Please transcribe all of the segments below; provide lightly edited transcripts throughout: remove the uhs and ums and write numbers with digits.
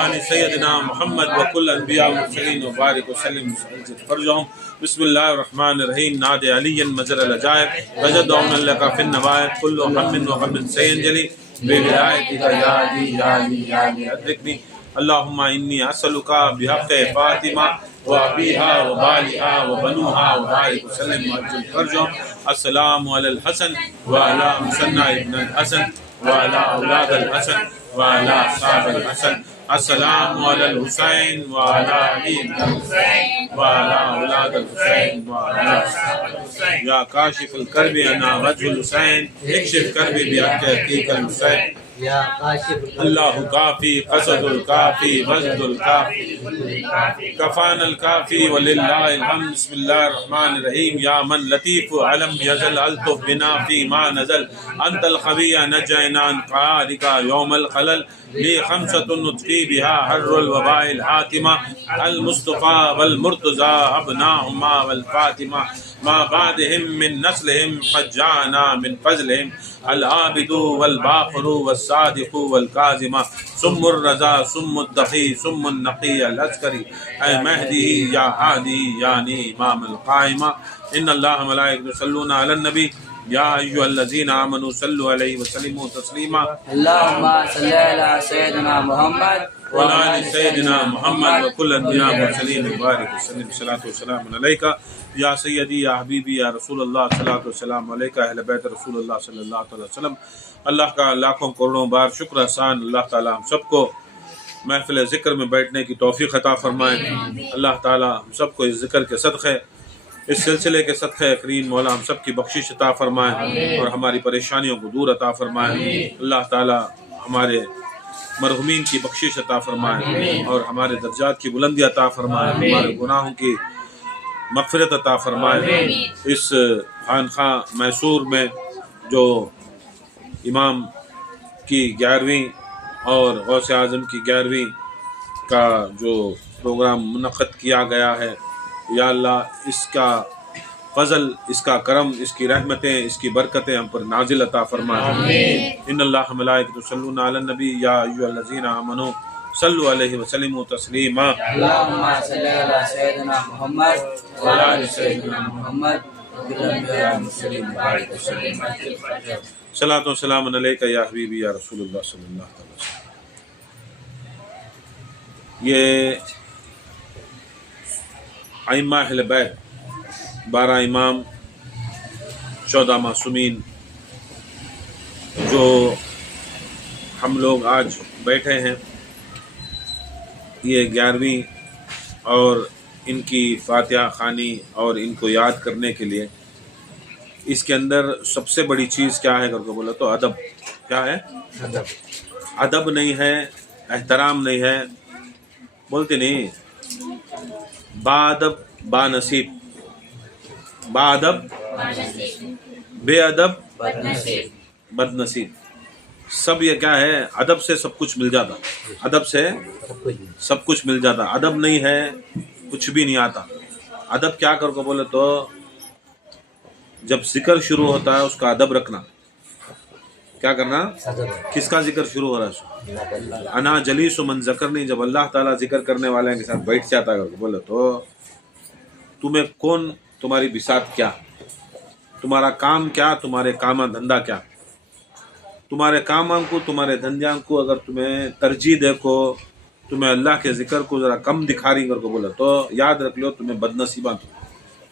آل سیدنا محمد وکل انبیاء والمرسلین وبارک وسلم فرجهم بسم اللہ الرحمن الرحیم ناد علی مجر العجائب وجدعون لک فی النوائب کل ہم وغم سینجلی بولایتک یا علی یا علی یا علی ادرکنی اللہم انی اسألک بحق فاطمہ وابیہا وبالہا وبنوہا وبارک وسلم وعجل فرجهم السلام علی الحسن وعلی مسنع ابن الحسن وعلی اولاد الحسن وعلی اصحاب الحسن السلام علی الحسین وعلی علی بن الحسین وعلی اولاد الحسین وعلی اصحاب الحسین یا کاشف الکرب انا وجه الحسین اکشف کربی بحق حقیق الحسین اللہ کافی قصد الکافی وجد الکافی کفان الکافی وللہ الحمد بسم اللہ الرحمن الرحیم یا من لطیف علم یزل الطف بنا فی ما نزل انت الخبی نجینا انقعارک یوم الخلل لی خمسة نطفی بها حر الوباء الحاتمہ المصطفى والمرتضى ابناہما والفاطمہ ما بعدهم من نسلهم قد جاءنا من فضلهم العابد والباخر والصادق والكاظم ثم الرضا ثم الدقي ثم النقي العسكري اے مہدی یا ہادی یعنی امام القائمہ ان اللہ ملائکۃ یصلون علی النبی یا ایھا الذین آمنوا صلوا علیہ وسلموا تسلیما اللهم صل على سيدنا محمد وعلى آل سيدنا محمد وكل انبیاء والمرسلین وبارک وسلم صلاۃ والسلام علیک یا سیدی یا حبیبی یا رسول اللہ صلاۃ والسلام علیک اہل بیت رسول اللہ صلی اللہ علیہ وسلم۔ اللہ کا لاکھوں کروڑوں بار شکر احسان، اللہ تعالی ہم سب کو محفل ذکر میں بیٹھنے کی توفیق عطا فرمائے۔ اللہ تعالی ہم سب کو اس ذکر کے صدقے، اس سلسلے کے صدقے کریم مولا ہم سب کی بخشش عطا فرمائے اور ہماری پریشانیوں کو دور عطا فرمائے۔ اللہ تعالی ہمارے مرحومین کی بخشش عطا فرمائے اور ہمارے درجات کی بلندی عطا فرمائے، ہمارے گناہوں کی مغفرت عطا فرمائے۔ اس خانقاہ میسور میں جو امام کی 11ویں اور غوث اعظم کی 11ویں کا جو پروگرام منعقد کیا گیا ہے، یا اللہ اس کا فضل، اس کا کرم، اس کی رحمتیں، اس کی برکتیں ہم پر نازل عطا فرمائے۔ ان اللہ ملائکۃ یصلون علی النبی یا ایھا الذین آمنوا صلوا علیہ وسلموا تسلیما اللهم صل على سيدنا محمد وعلى آل سيدنا محمد وبالانبیاء والمرسلین وبارک وسلم۔ صلاۃ و سلام علیک یا حبیبی یا رسول اللہ صلی اللہ علیہ وسلم۔ یہ ائمہ اہل بیت، 12 امام، 14 معصومین، جو ہم لوگ آج بیٹھے ہیں، یہ 11ویں اور ان کی فاتحہ خوانی اور ان کو یاد کرنے کے لیے اس کے اندر سب سے بڑی چیز کیا ہے کر کے بولے تو ادب۔ کیا ہے؟ ادب نہیں ہے، احترام نہیں ہے، بولتے نہیں، با ادب با نصیب، با ادب بے ادب بد نصیب۔ سب یہ کیا ہے؟ ادب سے سب کچھ مل جاتا، ادب سے سب کچھ مل جاتا۔ ادب نہیں ہے کچھ بھی نہیں آتا۔ ادب کیا کر کو بولے تو جب ذکر شروع ہوتا ہے اس کا ادب رکھنا۔ کیا کرنا؟ کس کا ذکر شروع ہو رہا ہے؟ انا جلیس من ذکرنی، جب اللہ تعالیٰ ذکر کرنے والے کے ساتھ بیٹھ جاتا ہے بولے تو تمہیں کون، تمہاری بساط کیا، تمہارا کام کیا، تمہارے کام دھندا کیا، تمہارے کاموں کو، تمہارے دھندیاں کو اگر تمہیں ترجیح دے کو، تمہیں اللہ کے ذکر کو ذرا کم دکھا رہی کر کو بولے تو یاد رکھ لو تمہیں بد نصیباں،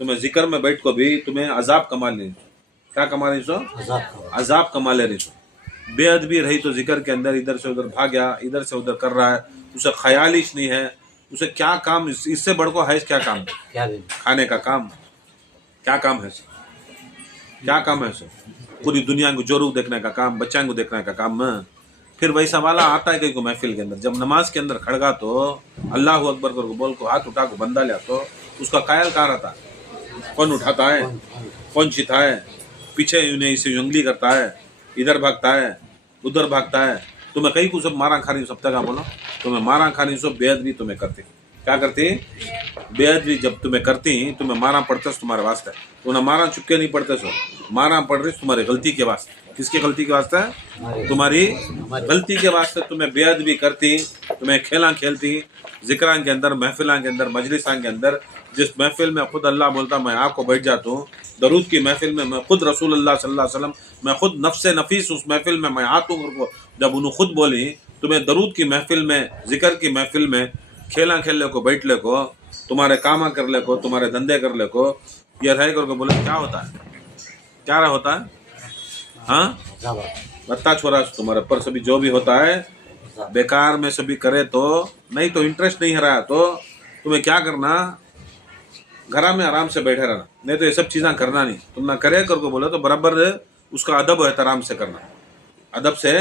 تمہیں ذکر میں بیٹھ کو بھی تمہیں عذاب کما لے، کیا کما رہی سو؟ عذاب کما لے رہی سو۔ بے ادبی رہی تو ذکر کے اندر ادھر سے ادھر بھاگیا، ادھر سے ادھر کر رہا ہے، اسے خیال ہی نہیں ہے، اسے کیا کام، اس سے بڑھ کو ہے کیا کام؟ کھانے کا کام، کیا کام ہے؟ کیا کام ہے؟ پوری دنیا کو جورو دیکھنے کا کام، بچوں کو دیکھنے کا کام۔ پھر ویسا والا آتا ہے کہ محفل کے اندر جب نماز کے اندر کھڑگا تو اللہ اکبر کر کو بول کو ہاتھ اٹھا کو بندہ لیا تو اس کا قائل کہاں رہتا ہے؟ کون اٹھاتا ہے؟ کون چیتا ہے؟ پیچھے انہیں اسے انگلی کرتا ہے، ادھر بھاگتا ہے، ادھر بھاگتا ہے۔ تمہیں کہیں کو سب مارا کھانی سب تک بولو، تمہیں مارا کھانی سب بے ادبی تمہیں کرتے، کیا کرتی؟ بے ادبی جب تمہیں کرتی، تمہیں مارا پڑتا تمہارے واسطے، تمہیں مارا چپکے نہیں پڑتے سو، مارا پڑ رہی تمہاری غلطی کے واسطے۔ کس کی غلطی کے واسطے؟ تمہاری غلطی کے واسطے تمہیں بے ادبی کرتی، تمہیں کھیلاں کھیلتی، ذکراں کے اندر، محفلاں کے اندر، مجلساں کے اندر. جس محفل میں خود اللہ بولتا میں آپ کو بیٹھ جاتا ہوں، درود کی محفل میں خود رسول اللہ صلی اللہ علیہ وسلم، میں خود نفس نفیس اس محفل میں آتا ہوں. جب انہوں خود بولی تمہیں درود کی محفل میں، ذکر کی محفل میں کھیلاں کھیل لے کو، بیٹھ لے کو، تمہارے کاماں کر لے کو، تمہارے دھندے کر لے کو، یہ رہ کر کے بولے کیا ہوتا ہے؟ کیا رہا ہوتا ہے؟ ہاں بتا چھوڑا تمہارے پر سبھی جو بھی ہوتا ہے بیکار میں سبھی کرے تو نہیں، تو انٹرسٹ نہیں رہا تو تمہیں کیا کرنا؟ گھر میں آرام سے بیٹھے رہنا، نہیں تو یہ سب چیزاں کرنا نہیں. تم نہ کرے کر کو بولے تو برابر اس کا ادب و احترام سے کرنا، ادب سے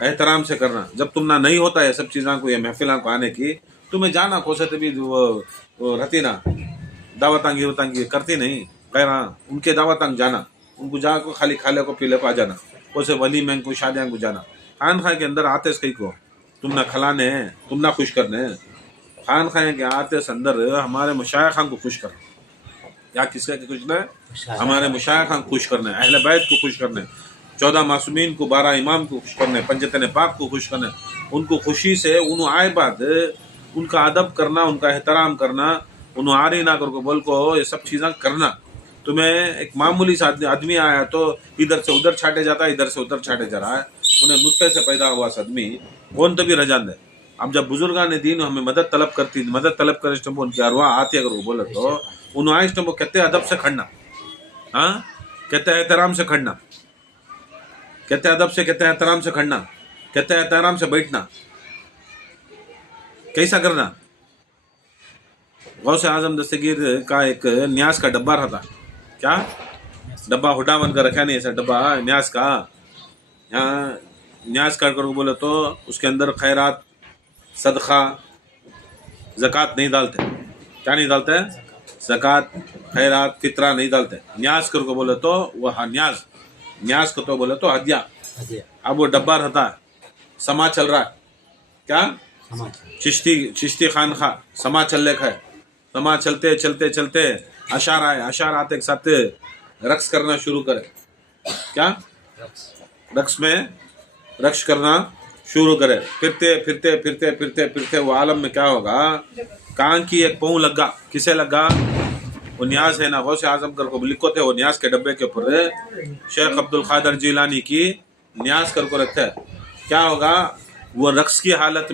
احترام سے کرنا. جب تم نہ نہیں ہوتا یہ سب چیزاں کو، یہ محفلوں کو آنے کی، تمہیں جانا کوسے بھی وہ رہتی نا دعوتاں کی کرتی نہیں، غیر ان کے دعوتاں جانا، ان کو جا کو خالی کھالے کو پیلے کو آ جانا، کوسے ولی میں کو شادیاں کو جانا. خان کے اندر آتے کئی کو تم نہ کھلانے، تم نہ خوش کرنے. خان کے آتے اندر ہمارے مشائخاں کو خوش کرنا، یا کس کا خوش کرنا؟ ہمارے مشائخاں کو خوش کرنا، اہل بیت کو خوش کرنا، 14 معصومین کو، 12 امام کو خوش کرنا، پنجتن پاک کو خوش کرنا. ان کو خوشی سے انہوں آئے بعد ان کا ادب کرنا، ان کا احترام کرنا، انہوں آ رہی نہ کر کو بول کو یہ سب چیزاں کرنا. تمہیں ایک معمولی سا آدمی آیا تو ادھر سے ادھر چھاٹے جاتا ہے، ادھر سے ادھر چھاٹے جا رہا ہے. انہیں نطفے سے پیدا ہوا آدمی کون تو بھی رجان دے. اب جب بزرگان دین ہمیں مدد طلب کرتی، مدد طلب کرے اسٹمبو ان کی ارواح آتی اگر وہ بولے تو انہوں آئے اسٹمبو کہتے ادب سے کھڑنا، ہاں کہتے احترام سے کھڑنا، کہتے ادب سے، کہتے احترام سے کھڑنا، کہتے احترام سے بیٹھنا. کیسا کرنا؟ غوث اعظم دستگیر کا ایک نیاز کا ڈبہ رہتا. کیا ڈبہ ہڈا بن کر رکھا نہیں، ایسا ڈبہ نیاز کا. یہاں نیاز کر کر بولے تو اس کے اندر خیرات، صدقہ، زکوٰۃ نہیں ڈالتے. کیا نہیں ڈالتے؟ زکوٰۃ، خیرات، فطرہ نہیں ڈالتے. نیاز کر کو بولے تو وہ نیاز کو تو بولے تو ہدیہ. اب وہ ڈبہ رہتا ہے، سما چل رہا ہے. کیا؟ چشتی خانخواہ سما چل رکھا ہے. سما چلتے چلتے چلتے اشعار آئے، اشعار آتے ایک ساتھ رقص کرنا شروع کرے. کیا؟ رقص میں رقص کرنا شروع کرے. پھرتے پھرتے پھرتے پھرتے پھرتے وہ عالم میں کیا ہوگا؟ کان کی ایک پاؤں لگا. کسے لگا؟ وہ نیاز ہے نا، غوث اعظم کر کو لکھو تھے، وہ نیاز کے ڈبے کے اوپر شیخ عبد القادر جیلانی کی نیاز کر کو رکھتے. کیا ہوگا؟ وہ رقص کی حالت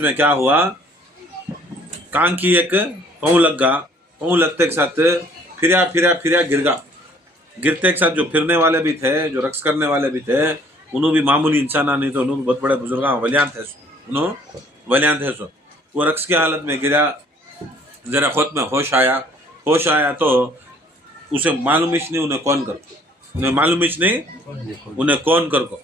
میں کیا ہوا؟ کان کی ایک پاؤں لگا، پاؤں لگتے کے ساتھ پھریا پھریا پھریا گر گا. گرتے کے ساتھ جو پھرنے والے بھی تھے، جو رقص کرنے والے بھی تھے، انہوں بھی معمولی انسان نہیں تو انہوں بھی بہت بڑے بزرگاں ولیان تھے. سو وہ رقص کی حالت میں گرا. ذرا خود میں ہوش آیا تو اسے معلوم ہی نہیں انہیں کون کر، انہیں معلوم ہی نہیں انہیں کون کر کو.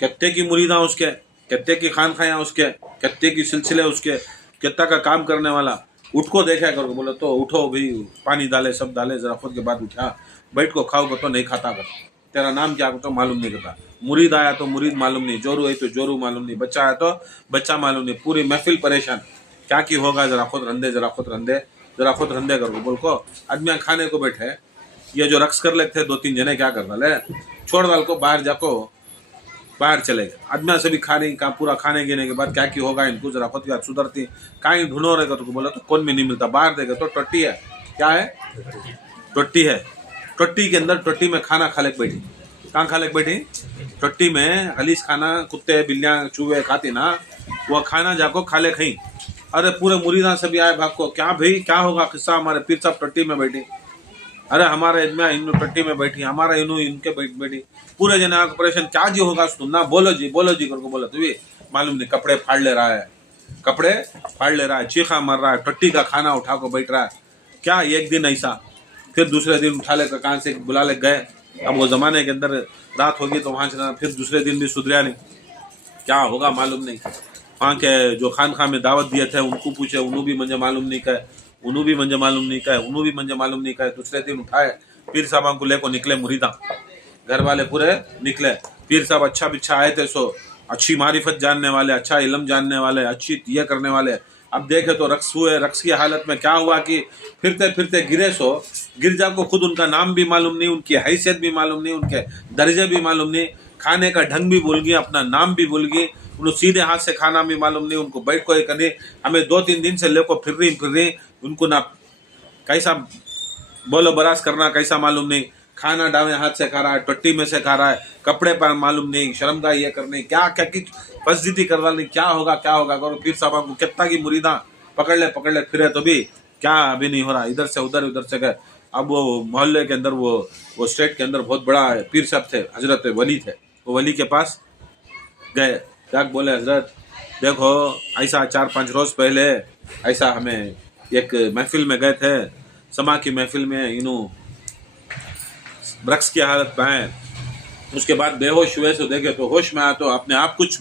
کتے کی مریداں اس کے، کتے کی خانخواہاں اس کے، کتے کی سلسلے اس کے، کتا کا کام کرنے والا. اٹھ کو دیکھا کر بولے تو اٹھو بھی، پانی ڈالے، سب ڈالے. ذرا خود کے بعد اٹھا، بیٹھ کو کھاؤ گا تو نہیں کھاتا کر. تیرا نام کیا تو معلوم نہیں کرتا. مرید آیا تو مرید معلوم نہیں، جورو ہے تو جورو معلوم نہیں، بچہ آیا تو بچہ معلوم نہیں. پوری محفل پریشان. کیا کی ہوگا؟ ذرا خود رندے، ذرا خود رندے، ذرا خود رندے کر بول کو. آدمیاں کھانے کو بیٹھے، یہ جو رقص کر لیتے 2-3 جنے کیا کر ڈالے، چھوڑ ڈال کو باہر جا کو، باہر چلے گئے. آدمیاں سے بھی کھانے کا پورا کھانے گینے کے بعد کیا کی ہوگا ان کو؟ ذرا خود کی سدھرتی کہیں ڈھونڈو رہے گا تو بولا تو کون بھی نہیں ملتا. باہر دے گا تو ٹٹی ہے. کیا ہے؟ ٹٹی ہے. ٹٹی کے اندر، ٹٹی میں کھانا کھا لے بیٹھی. کہاں کھا لے بیٹھی؟ ٹٹی میں. خلیج کھانا کتے بلیاں چوہے کھاتی نا، وہ کھانا جا کو کھا لے کہیں. ارے پورے مریداں سے بھی آئے بھاگ کو. کیا بھائی کیا ہوگا قصہ؟ ہمارے پیر صاحب ٹٹی میں بیٹھی. ارے ہمارے انہوں ٹٹی میں بیٹھی، ہمارے ان کے بیٹھی. پورے جنے آپریشن کیا جی ہوگا سننا؟ بولو جی کر کو بولا تو بھی معلوم نہیں. کپڑے پھاڑ لے رہا ہے، چیخا مر رہا ہے، ٹٹی کا کھانا اٹھا کو بیٹھ رہا ہے. کیا ایک دن ایسا، پھر دوسرے دن اٹھا لے کر کہاں سے بلا لے گئے. اب وہ زمانے کے اندر رات ہوگی تو وہاں سے پھر دوسرے دن بھی سدھریا نہیں. کیا ہوگا معلوم نہیں. وہاں کے جو خانخواہ میں دعوت دیے تھے ان کو پوچھے، انہوں بھی مجھے معلوم نہیں کہے. دوسرے دن اٹھائے پیر صاحب کو لے کو نکلے. مریداں گھر والے پورے نکلے. پیر صاحب اچھا بچھا آئے تھے، سو اچھی معرفت جاننے والے، اچھا علم جاننے والے، اچھی یہ کرنے والے. अब देखे तो रक्स हुए, रक्स की हालत में क्या हुआ कि फिरते फिरते गिरे सो गिरजा को खुद उनका नाम भी मालूम नहीं, उनकी हैसियत भी मालूम नहीं, उनके दर्जे भी मालूम नहीं, खाने का ढंग भी भूल गई, अपना नाम भी भूल गई, उनको सीधे हाथ से खाना भी मालूम नहीं, उनको बैठ को करनी, हमें 2-3 दिन से लेको फिर रही उनको ना कैसा बोलो बरास करना कैसा मालूम नहीं, खाना डावे हाथ से खा रहा है, टट्टी में से खा रहा है, कपड़े पर मालूम नहीं, शर्मगा ये करने क्या क्या की फजदीती कर डालनी, क्या होगा और पीर साहब को कितना की मुरीदा पकड़ ले फिरे तो भी क्या अभी नहीं हो रहा, इधर से उधर से गए। अब वो मोहल्ले के अंदर वो स्टेट के अंदर बहुत बड़ा पीर साहब थे, हजरत वली थे, वो वली के पास गए, क्या बोले हजरत देखो ऐसा 4-5 रोज पहले ऐसा हमें एक महफिल में गए थे, समा की महफिल में इन्हों रक्स की हालत में आए, उसके बाद बेहोश हुए तो देखे तो होश में आया तो अपने आप कुछ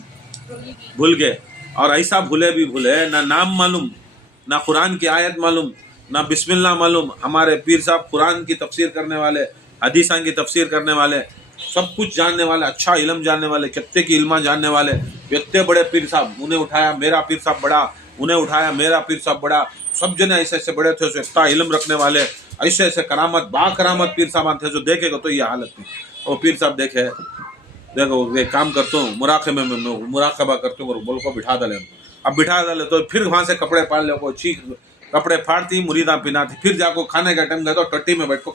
भूल गए, और ऐसा भूले ना नाम मालूम, ना कुरान की आयत मालूम, ना बिस्मिल्लाह मालूम। हमारे पीर साहब कुरान की तफसीर करने वाले, हदीसां की तफसीर करने वाले, सब कुछ जानने वाले, अच्छा इल्म जानने वाले, कितने की इल्मा जानने वाले, इतने बड़े पीर साहब, उन्हें उठाया मेरा पीर साहब बड़ा, उन्हें उठाया मेरा पीर साहब बड़ा, सब जने ऐसे ऐसे बड़े थे, इतना इल्म रखने वाले, ऐसे ऐसे करामत करामत पीर साहब थे, जो देखेगा तो ये हालत नहीं। और पीर साहब देखो एक काम करता हूँ, मुराकबा करते हूँ, बोल को बिठा डाले, अब बिठा डाले तो फिर वहां से कपड़े फाड़ ले को, चीख कपड़े फाड़ती, मुरीदा पिनाती, फिर जाको खाने का टाइम गए तो टट्टी में बैठ को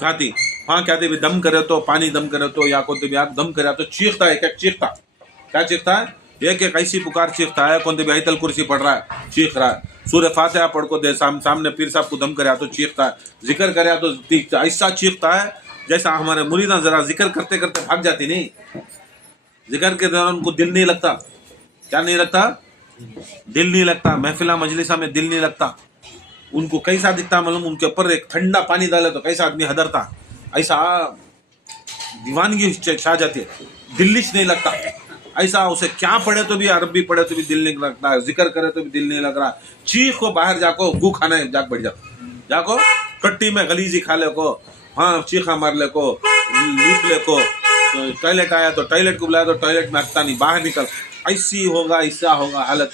खाती, वहाँ क्या थी दम करे तो पानी दम करे तो या कोई आग दम करे तो चीखता है, क्या चीखता है, एक ऐसी पुकार चीखता है, कौन भी आयतल कुर्सी पढ़ रहा है चीख रहा है, सूर्य फातिहा पढ़ को दे सामने पीर साहब को दम करे तो चीखता है, जिक्र करे तो ऐसा चीखता है जैसा हमारे मुरीदा जरा जिक्र करते करते भाग जाती, नहीं जिक्र के दौरान उनको दिल नहीं लगता, क्या नहीं लगता, दिल नहीं लगता, महफिला मजलिसा में दिल नहीं लगता, उनको कैसा दिखता मालूम, उनके ऊपर एक ठंडा पानी डाले तो कैसा आदमी हदरता, ऐसा दीवानगी छा जाती है, दिल्लीच नहीं लगता, ऐसा उसे क्या पढ़े तो भी, अरबी पढ़े तो भी दिल नहीं लगता, जिक्र करे तो भी दिल नहीं लग रहा, चीख को बाहर जाको गू खाने जाग बैठ जाको कट्टी में गलीजी खा ले को, हाँ चीखा मार ले को, लीप ले को, टॉयलेट आया तो टॉयलेट को बुलाया तो टॉयलेट में हटता नहीं, बाहर निकल, ऐसा होगा हालत।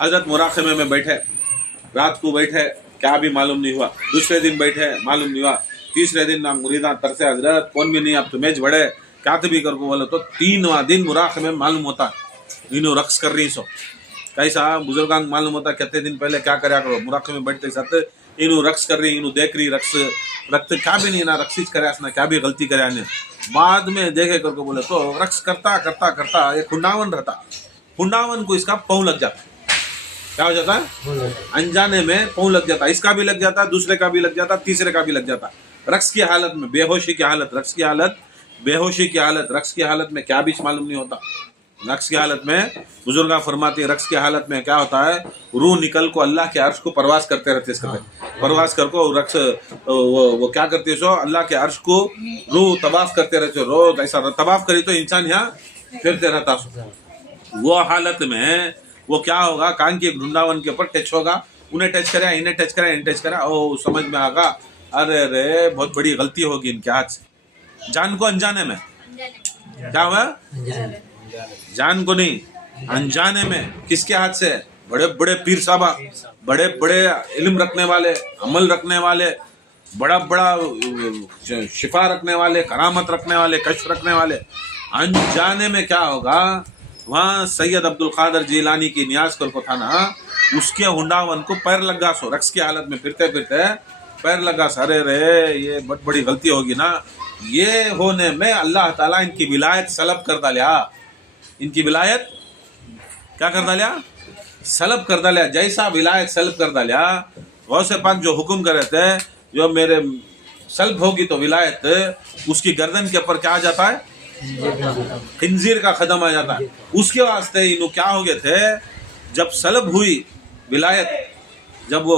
हजरत मुराकबे में बैठे, रात को बैठे, क्या भी मालूम नहीं हुआ, दूसरे दिन बैठे मालूम नहीं हुआ, तीसरे दिन ना मुरीदा तरसे हजरत कौन भी नहीं, अब तो मैच बढ़े क्या तो भी कर को बोले तो 3वां दिन मुराकबे में मालूम होता इन्हों रक्स कर रही सो, कैसा बुजुर्गांग मालूम होता कितने दिन पहले क्या कराया करो, मुराकबे में बैठते साथ इन्हों रक्स कर रही, इन्हों देख रही रक्स क्या भी नहीं ना रक्सीच करे ना क्या भी गलती करे ने, बाद में देखे करके बोले तो रक्स करता ये खुंडावन रहता, खुंडावन को इसका पाँव लग जाता, क्या हो जाता है अनजाने में पाँव लग जाता, इसका भी लग जाता, दूसरे का भी लग जाता, तीसरे का भी लग जाता, रक्स की हालत में, बेहोशी की हालत, बेहोशी की हालत, रक्स की हालत में क्या भी मालूम नहीं होता। रक्स की हालत में बुजुर्गा फरमाती है, रक्स की हालत में क्या होता है, रूह निकल को अल्लाह के अर्श को परवास करते रहते, परवास कर को रक्स वो क्या करती है, सो अल्लाह के अर्श को रूह तवाफ करते रहते, रोज ऐसा तवाफ करी तो इंसान यहाँ फिरते रहता, वो हालत में वो क्या होगा, कान की वृंदावन के ऊपर टच होगा, उन्हें टच करा, इन्हें टच करा, ओ समझ में आगा, अरे बहुत बड़ी गलती होगी इनके हाथ से, जान को अनजाने में, क्या हुआ जान को नहीं अनजाने में, किसके हाथ से, बड़े बड़े पीर साहबा, बड़े बड़े इल्म रखने वाले, अमल रखने वाले, बड़ा शिफा रखने वाले, करामत रखने वाले, कश्फ रखने वाले, अनजाने में क्या होगा, वहाँ सैयद अब्दुल कादर जिलानी की नियाज को था ना, उसके हुंडावन को पैर लगा सो, रक्स की हालत में फिरते पैर लगा, अरे रे ये बहुत बड़ी गलती होगी ना, ये होने में अल्लाह ताला इनकी विलायत सलब कर डालिया, इनकी विलायत क्या कर डालिया, सलब कर डालिया, जैसा विलायत सलब कर डालिया, गौसे पाक जो हुक्म कर रहे थे, जो मेरे सलब होगी तो विलायत, उसकी गर्दन के ऊपर क्या आ जाता है, खिंजीर का कदम आ जाता है, उसके वास्ते इन्हों क्या हो गए थे, जब सलब हुई विलायत, जब वो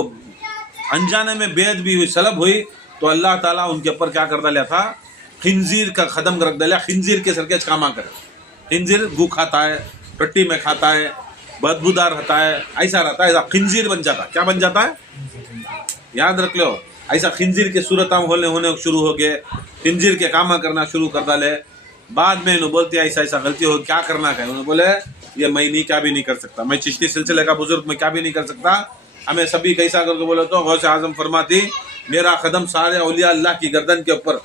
अनजाने में बेद भी हुई, सलब हुई, तो अल्लाह ताला उनके ऊपर क्या कर डालिया था, खिंजीर का कदम रख डालिया, खिंजीर के सर के कामा करे, खिंजीर गू खाता है, टट्टी में खाता है, बदबूदार रहता है, ऐसा रहता है, ऐसा खिंजीर बन जाता है, क्या बन जाता है, याद रख लो, ऐसा खिंजीर के सूरत होने शुरू हो गए, खिंजीर के कामा करना शुरू कर डाले, बाद में इन्होंने बोलते ऐसा ऐसा गलती हो, क्या करना है? उन्होंने बोले ये मैं नहीं, क्या भी नहीं कर सकता, मैं चिश्ती सिलसिले का बुजुर्ग, मैं क्या भी नहीं कर सकता। हमें सभी कैसा करके बोले तो गौस आजम फरमाती मेरा कदम सारे औलिया अल्लाह की गर्दन के ऊपर,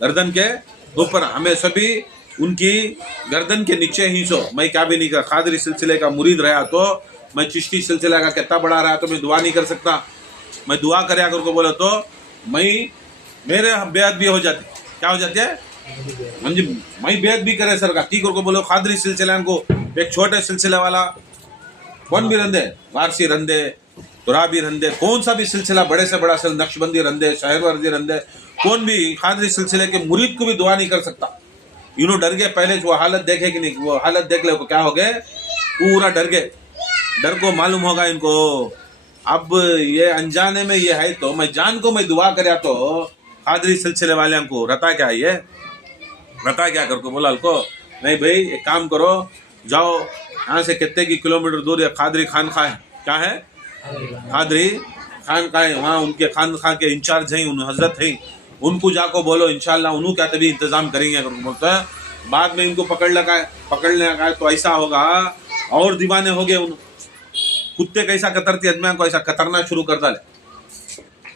गर्दन के ऊपर, हमें सभी उनकी गर्दन के नीचे ही सो, मैं क्या भी नहीं कर। कादरी सिलसिले का मुरीद रहा तो मैं चिश्ती सिलसिले का कितना बड़ा रहा तो मैं दुआ नहीं कर सकता। मैं दुआ करे अगर को बोले तो मेरे बेअत भी हो जाती, क्या हो जाती है? मैं बेअत भी करे सर का ठीक को बोलो कादरी सिलसिले को एक छोटे सिलसिले वाला कौन भी रंदे, वारसी रंदे, तुराबी रंदे, कौन सा भी सिलसिला बड़े से बड़ा नक्शबंदी रंदे, शहरवर्दी रंदे, कौन भी कादरी सिलसिले के मुरीद को भी दुआ नहीं कर सकता। इन्हों डर गए पहले, वो हालत देखे कि नहीं, वो हालत देख ले क्या हो गए, पूरा डर गए। डर को मालूम होगा इनको अब ये अनजाने में ये है, तो मैं जान को मैं दुआ करया तो कादरी सिलसिले वाले को रता क्या ये रता क्या करके बोला को नहीं भाई एक काम करो, जाओ यहाँ से कितने की किलोमीटर दूर या कादरी खानखा है, क्या है कादरी खानखा है, वहाँ उनके खानखा के इंचार्ज हैं, उन हजरत हैं, उनको जाको बोलो इंशाल्लाह उन्हों क्या तभी इंतजाम करेंगे अगर बोलता है। बाद में इनको पकड़ने लगा तो ऐसा होगा और दीवाने हो गए। उन कुत्ते कैसा कतरती आदमी को ऐसा कतरना शुरू कर डाले।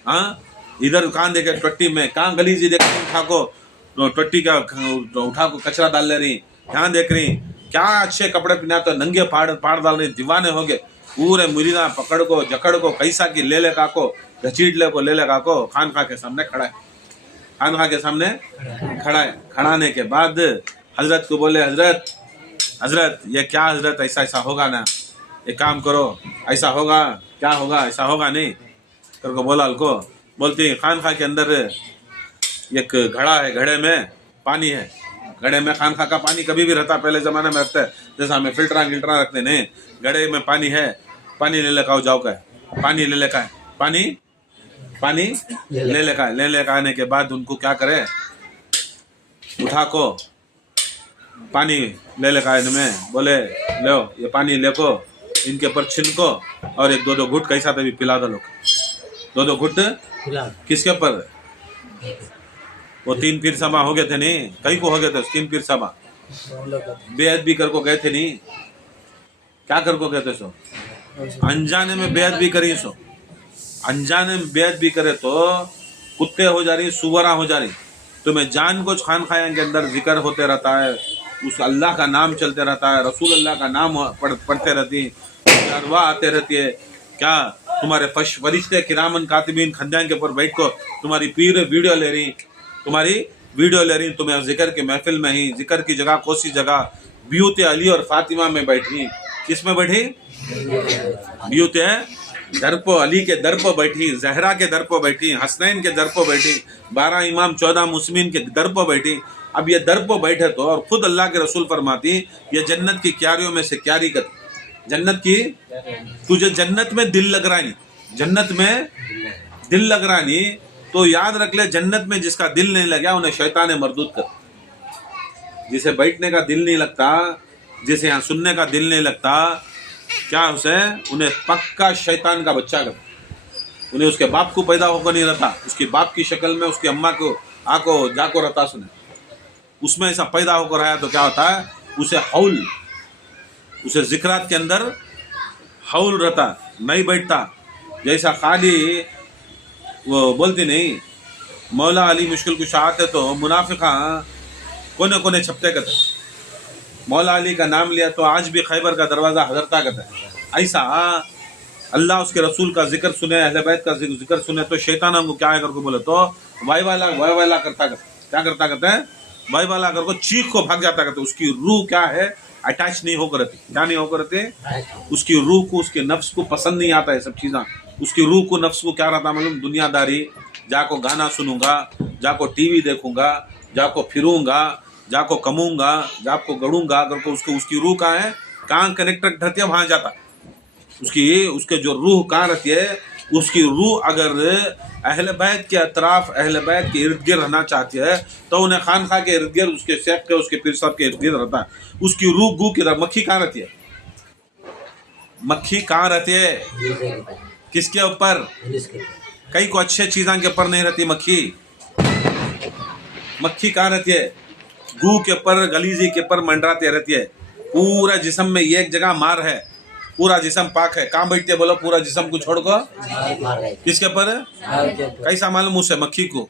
हाँ इधर कहाँ देखे टट्टी में, कहाँ गली जी देखे उठा को टट्टी का उठा को कचरा डाल ले रही, यहाँ देख रही क्या अच्छे कपड़े पहना तो नंगे पाड़ डाल रही, दीवाने हो गए पूरे। मुरीदा पकड़ को जकड़ को कैसा की ले का को घसीट ले को ले का को खानखा के सामने खड़ा है, खानखा के सामने खड़ा है। खड़ाने के बाद हजरत को बोले हजरत ये क्या हजरत ऐसा ऐसा होगा ना, एक काम करो ऐसा होगा, क्या होगा ऐसा होगा नहीं करके बोला को। बोलती खानखा के अंदर एक घड़ा है, घड़े में पानी है, घड़े में खानखा का पानी कभी भी रहता, पहले जमाने में रखते हैं जैसा हमें फिल्टरा रखते नहीं, घड़े में पानी है, पानी ले लेकर जाओ का है, पानी ले लेकर पानी ले लेकर आने के बाद उनको क्या करे, उठा को पानी ले लेकर आने में बोले लो ये पानी लेको, इनके ऊपर छिनको और एक दो घुट कैसा तभी पिला दो लोग, दो घुट किसके ऊपर, वो 3 पीर सभा हो गए थे नहीं, कई को हो गए थे 3 पीर सभा, बेअद भी कर को गए थे नहीं, क्या कर को गए थे सो अनजाने में बेअद भी करी, सो अनजाने में बेअद भी करे तो कुत्ते हो जा रही, सुवरा हो जा रही। तुम्हें जान को खानखाया के अंदर जिक्र होते रहता है, उस अल्लाह का नाम चलते रहता है, रसूल अल्लाह का नाम पढ़ते रहती, अरवा आते रहती है, क्या तुम्हारे फरिश्ते किरामन कातिबीन खंदान के ऊपर बैठ को तुम्हारी पीर वीडियो ले रही, तुम्हें जिक्र के महफिल में ही, जिक्र की जगह कौन सी जगह, बियूत अली और फातिमा में बैठी, किस में बैठी, बियूत दर पर अली के दर पर बैठी, जहरा के दर पर बैठी, हसनैन के दर पर बैठी, 12 इमाम 14 मुस्लिमीन के दर पर बैठी। अब ये दर पर बैठे तो, और खुद अल्लाह के रसूल फरमाती ये जन्नत की क्यारियों में से क्यारी कर, जन्नत की तुझे जन्नत में दिल लग रहा नहीं, जन्नत में दिल लग रहा नहीं तो याद रख ले, जन्नत में जिसका दिल नहीं लगा उन्हें शैतान मरदूद कर। जिसे बैठने का दिल नहीं लगता, जिसे यहाँ सुनने का दिल नहीं लगता, क्या उसे उन्हें पक्का शैतान का बच्चा कर, उन्हें उसके बाप को पैदा होकर नहीं रहता, उसकी बाप की शक्ल में उसकी अम्मा को आको जाको रहता सुने, उसमें ऐसा पैदा होकर आया तो क्या होता है, उसे हौल, उसे जिक्रात के अंदर हौल रहता, नहीं बैठता। जैसा खाली वो बोलती नहीं मौला अली मुश्किल कुछ आते तो मुनाफिका कोने कोने छपते कहते, मौला अली का नाम लिया तो आज भी खैबर का दरवाज़ा हजरता कहता है। ऐसा अल्लाह उसके रसूल का जिक्र सुने, अहले बैत का जिक्र सुने तो शैतान को क्या है करके बोले तो वाई वाला करता कहता, क्या करता कहते हैं, वाई वाला करके चीख को भाग जाता कहते। उसकी रूह क्या है, अटैच नहीं होकर रहती, क्या नहीं होकर रहती, उसकी रूह को, उसके नफ्स को पसंद नहीं आता है सब चीज़ा, उसकी रूह को नफ्स को क्या रहता मालूम, दुनियादारी, जाको गाना सुनूंगा, जाको टीवी देखूंगा, जाको फिरूंगा, जाको कमूंगा, जाको गढ़ूंगा, अगर को उसकी रूह कहाँ है, कहाँ कनेक्टेड रहती है, वहाँ जाता। उसके जो रूह कहाँ रहती है, उसकी रूह अगर अहले बैत के अतराफ, अहले बैत के इर्द गिर्द रहना चाहती है तो उन्हें खानखा के इर्द गिर्द, उसके शेख के, उसके पीर साहब के इर्द गिर्द रहता है। उसकी रूह गू की तरह। मक्खी कहाँ रहती है, मक्खी कहाँ रहती है, किसके ऊपर, कई को अच्छे चीज़ों के ऊपर नहीं रहती मक्खी। मक्खी कहाँ रहती है, गू के पर गलीजी के पर मंडराती रहती है, पूरा जिस्म में एक जगह मार है, पूरा जिस्म पाक है, कहाँ बैठती है बोलो पूरा जिस्म को छोड़ को, किसके पर? कैसा मालूम उसे मक्खी को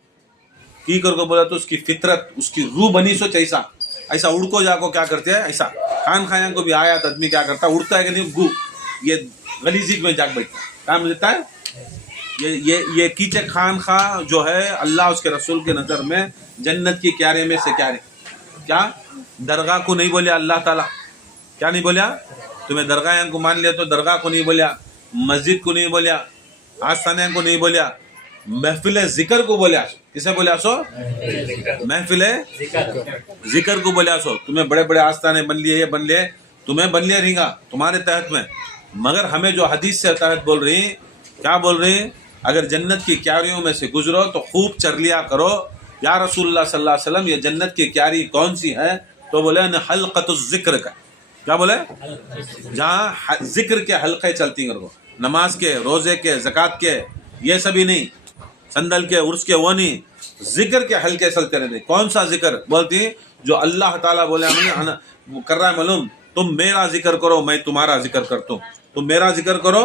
की कर को बोला तो उसकी फितरत, उसकी रूह बनी सो ऐसा ऐसा उड़को जाको क्या करते हैं, ऐसा खान खाया को भी आया तो आदमी क्या करता, उड़ता है कि नहीं, गू ये गलीजी में जाग बैठता है, क्या मिलता है ये कीचे खान खा जो है, अल्लाह उसके रसूल के नज़र में जन्नत की क्यारे में से क्यारे, क्या दरगाह को नहीं बोलिया अल्लाह ताला, क्या नहीं बोलिया, तुम्हें दरगाह को मान लिया तो दरगाह को नहीं बोलिया, मस्जिद को नहीं बोलिया, आस्थाने को नहीं बोलिया, महफिल जिक्र को बोलिया, किसे बोलिया सो, महफिल जिक्र को बोलिया सो, तुम्हें बड़े बड़े आस्थाने बन लिए, ये बन लिए, तुम्हें बन लिया रहेगा तुम्हारे तहत में, मगर हमें जो हदीस से तहत बोल रही, क्या बोल रही, अगर जन्नत की क्यारियों में से गुजरो तो खूब चर लिया करो, या रसूलुल्लाह सल्लल्लाहु अलैहि वसल्लम ये जन्नत की क्यारी कौन सी है, तो बोले हल्क़तुज़ ज़िक्र का, क्या बोले, जहाँ जिक्र के हल्के चलती करो, नमाज के, रोजे के, ज़कात के, ये सभी नहीं, संदल के, उर्स के, वो नहीं, जिक्र के हल्के चलते रहते। कौन सा जिक्र बोलती, जो अल्लाह ताला बोले कर रहा है मालूम, तुम मेरा जिक्र करो मैं तुम्हारा जिक्र करता हूँ, तुम मेरा जिक्र करो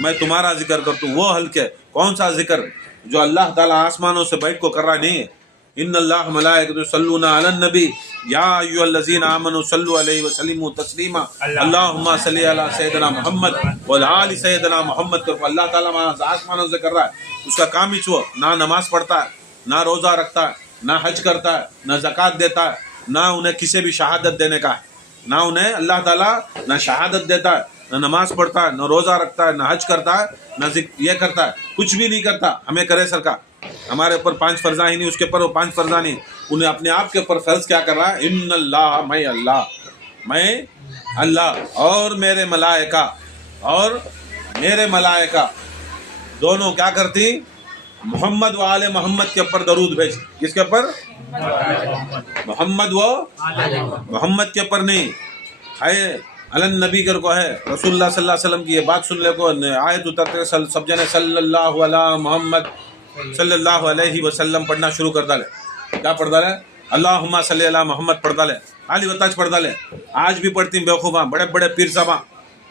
मैं तुम्हारा जिक्र करता हूँ, वो हल्के। कौन सा जिक्र, जो अल्लाह ताला आसमानों से बैठ को कर रहा नहीं है, इन्नल्लाह मलाइकतुहु युसल्लूना अलन नबी या अय्युहल्लज़ीना आमनू सल्लु अलैहि व सल्लिमू तस्लीमा अल्लाहुम्मा सल्लि अला सय्यिदिना मुहम्मद व आलि सय्यिदिना मुहम्मद को अल्लाह ताला आसमानों से कर रहा है। उसका काम ही छो, ना नमाज पढ़ता है, ना रोज़ा रखता है, ना हज करता है, ना ज़कात देता है, ना उन्हें किसी भी शहादत देने का है, ना उन्हें अल्लाह ताला ना शहादत देता है, ना नमाज पढ़ता है, ना रोज़ा रखता है, ना हज करता है, ना ये करता है, कुछ भी नहीं करता। हमें करे सरकार, हमारे ऊपर 5 फर्जा ही नहीं, उसके ऊपर वो 5 फर्जा नहीं, उन्हें अपने आप के ऊपर फर्ज क्या कर रहा है, इन्नल्लाह मैं अल्लाह और मेरे मलाइका दोनों क्या करती, मोहम्मद व आले मोहम्मद के ऊपर दरूद भेज, किसके ऊपर, मोहम्मद व मोहम्मद के ऊपर नहीं है, अलन नबी कर को है, रसूलुल्लाह सल्लल्लाहु अलैहि वसल्लम की ये बात सुन ले को आयत उतरते सब जने सल्लल्लाहु अला मोहम्मद सल्लल्लाहु अलैहि वसल्लम पढ़ना शुरू कर डाले, क्या पढ़ डाले, अल्लाहुम्मा सल्ली अला मोहम्मद पढ़ डाले, खाली बताज पढ़ डाले। आज भी पढ़ती बेवकूफ़ा, बड़े बड़े पीर साहबा,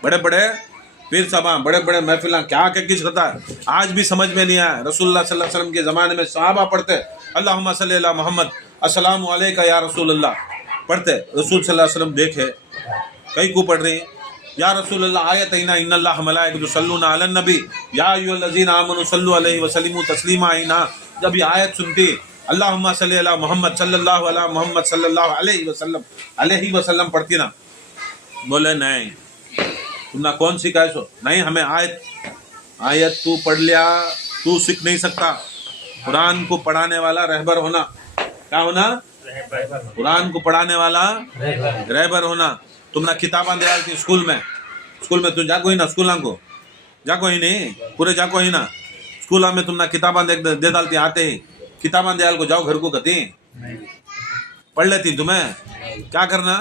बड़े बड़े महफिला क्या क्या किस होता है, आज भी समझ में नहीं आया। रसूलुल्लाह सल्लल्लाहु अलैहि वसल्लम के ज़माने में सहाबा पढ़ते अल्लाहुम्मा सल्ली अला मोहम्मद अस्सलामु अलैका या रसूलल्लाह पढ़ते, रसूल सल्लल्लाहु अलैहि वसल्लम देखे कई को पढ़ रही, या रसूलल्लाह आयत ही ना इन्नल्लाह मलाइकतुहु युसल्लूना अलन नबी या अय्युहल्लज़ीना आमनू सल्लु अलैहि व सल्लिमू तस्लीमा ही ना, जब ये आयत सुनती अल्लाहुम्मा सल्ली अला मोहम्मद सल्लल्लाहु अला मोहम्मद सल्लल्लाहु अलैहि वसल्लम पढ़ती ना, बोले नहीं तुमने कौन सिखाए सो, नहीं हमें आयत तू पढ़ लिया, तू सीख नहीं सकता। कुरान को पढ़ाने वाला रहबर होना, क्या होना, कुरान को पढ़ाने वाला रहबर होना। तुमने किताबा दे डालती स्कूल में तुम जाको ही ना, स्कूल को जाको ही नहीं, पूरे जाको ही ना, स्कूल में तुमने किताबा दे डालती, आते ही किताबा दे को जाओ घर को कहती, पढ़ लेती, तुम्हें क्या करना,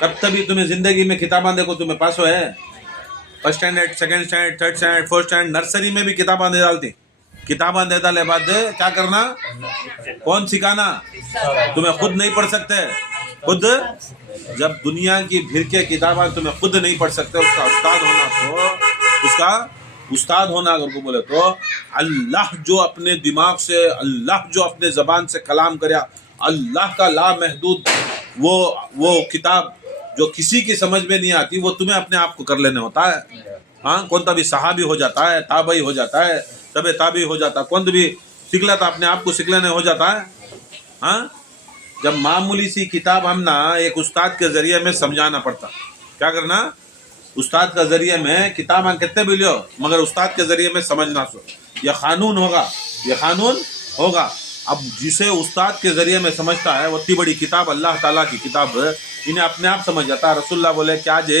कब तभी तुम्हें जिंदगी में किताबा देखो, तुम्हें पास हो है, first standard, second standard, third standard, fourth standard, nursery में भी किताबा दे डालती, किताबा दे डाले बाद क्या करना, कौन सिखाना, तुम्हें खुद नहीं पढ़ सकते, खुद जब दुनिया की भीड़ के किताबा तुम्हें खुद नहीं पढ़ सकते, उसका उस्ताद होना, तो उसका उस्ताद होना अगर को बोले तो अल्लाह जो अपने दिमाग से, अल्लाह जो अपने ज़बान से कलाम करे, अल्लाह का ला महदूद वो किताब जो किसी की समझ में नहीं आती, वो तुम्हें अपने आप को कर लेने होता है। हाँ, कौन तभी सहाबी हो जाता है, ताबई हो जाता है, तबे ताबी हो जाता है, कौन भी सीख लेता, अपने आप को सीख लेने हो जाता है। हाँ, जब मामूली सी किताब हम ना एक उस्ताद के जरिए में समझाना पड़ता, क्या करना, उस्ताद के जरिए में किताब हम कितने भी लियो, मगर उस्ताद के जरिए में समझना सो, यह कानून होगा। अब जिसे उस्ताद के जरिए में समझता है, वो इतनी बड़ी किताब अल्लाह ताला की किताब इन्हें अपने आप समझ जाता है। रसूलुल्लाह बोले क्या जे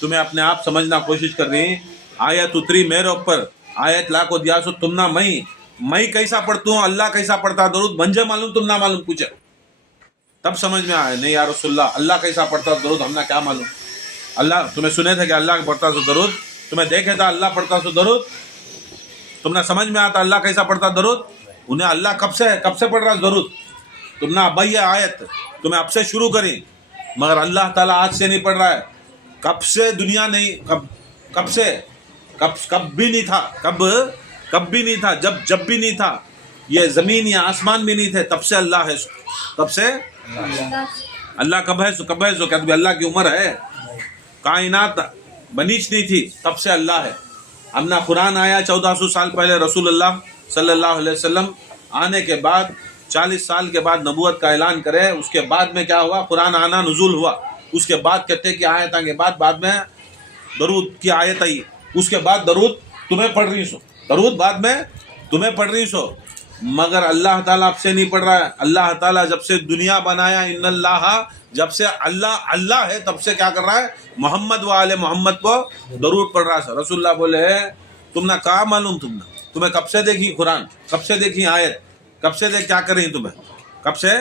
तुम्हें अपने आप समझना कोशिश कर रही, आयत उतरी मेरे ऊपर, आयत ला को दिया सो तुम ना मैं कैसा पढ़ता हूँ, अल्लाह कैसा पढ़ता दरूद, मंजे मालूम तुम ना मालूम पूछे, तब समझ में आया, नहीं यार रसूलुल्लाह अल्लाह कैसा पढ़ता दरूद हमना क्या मालूम, अल्लाह तुम्हें सुने थे कि अल्लाह पढ़ता सो दरूद, तुम्हें देखे था अल्लाह पढ़ता सो दरूद, तुमने समझ में आता अल्लाह कैसा पढ़ता दरूद, उन्हें अल्लाह कब से पढ़ रहा दरूद, तुम ना अब ये आयत तुम्हें अब से शुरू करी, मगर अल्लाह ताला आज से नहीं पढ़ रहा है, कब से दुनिया नहीं, कब से, कब भी नहीं था, कब भी नहीं था, जब भी नहीं था, ये जमीन या आसमान भी नहीं थे, तब से अल्लाह है, तब से अल्लाह कब है सो क्या अल्लाह की उम्र है? कायनात बनीच नहीं थी, तब से अल्लाह है। अपना कुरान आया 1400 साल पहले, रसूलुल्लाह सल्लल्लाहु अलैहि वसल्लम आने के बाद 40 साल के बाद नबूवत का ऐलान करे, उसके बाद में क्या हुआ? कुरान आना नुज़ूल हुआ, उसके बाद कहते कि आयत के बाद में दरूद की आयत आई, उसके बाद दरूद तुम्हें पढ़ रही सो, दरूद बाद में तुम्हें पढ़ रही सो, मगर अल्लाह ताला आपसे नहीं पढ़ रहा है। अल्लाह ताला जब से दुनिया बनाया, इन्नल्लाह, जब से अल्लाह है तब से क्या कर रहा है? मोहम्मद व आले मोहम्मद को दरूद पढ़ रहा है। रसूलुल्लाह बोले तुमने कहा मालूम, तुम्हें कब से देखी कुरान, कब से देखी आयत, कब से देख क्या कर रही तुम्हें, कब से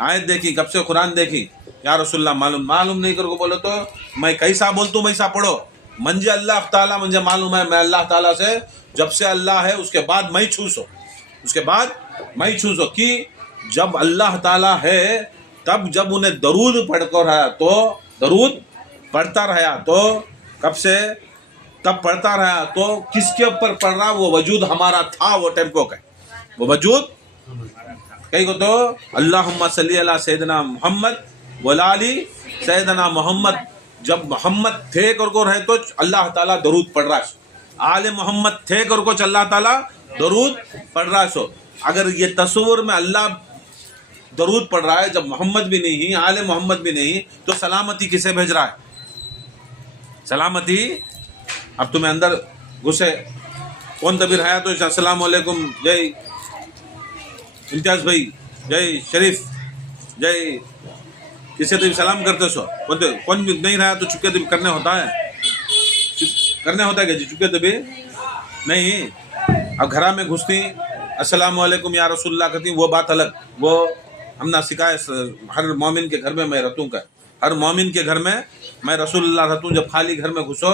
आयत देखी, कब से कुरान देखी? या रसूलुल्लाह मालूम नहीं करो बोलो तो मैं कैसा बोलता हूँ वैसा पढ़ो। मंजे अल्लाह ताला मुझे मालूम है, मैं अल्लाह ताला से जब से अल्लाह है उसके बाद मैं छूसो, उसके बाद मैं छूसो कि जब अल्लाह ताला है तब जब उन्हें दरूद पढ़कर रहा तो दरूद पढ़ता रहा तो कब से तब पढ़ता रहा तो किसके ऊपर पढ़ रहा? वो वजूद हमारा था, वो टेम्पो का वो वजूद कहीं को तो अल्लाहुम्मा सल्ली अला सैयदना मोहम्मद वलाली सैयदना मोहम्मद, जब मोहम्मद थे को रहे तो अल्लाह ताला दरूद पढ़ रहा सो, आले मोहम्मद थे को अल्लाह ताला दरूद पढ़ रहा सो। अगर ये तस्वुर में अल्लाह दरूद पढ़ रहा है जब मोहम्मद भी नहीं, आले मोहम्मद भी नहीं, तो सलामती किसे भेज रहा है? सलामती अब तुम्हें अंदर घुसे, कौन तबीर है तो अस्सलाम वालेकुम, जय इम्तियाज भाई, जय शरीफ, जय किसे तो सलाम करते सो, कौन भी नहीं रहा तो चुपके तो करने होता है, करने होता है क्या जी? चुपके तो भी नहीं। अब घरा में घुसती अस्सलाम वालेकुम या रसूलुल्लाह कहती, वो बात अलग, वो हमने सिखाए हर मोमिन के घर में मैं रहतूँ का, हर मोमिन के घर में मैं रसूलुल्लाह रहतूँ। जब खाली घर में घुसो,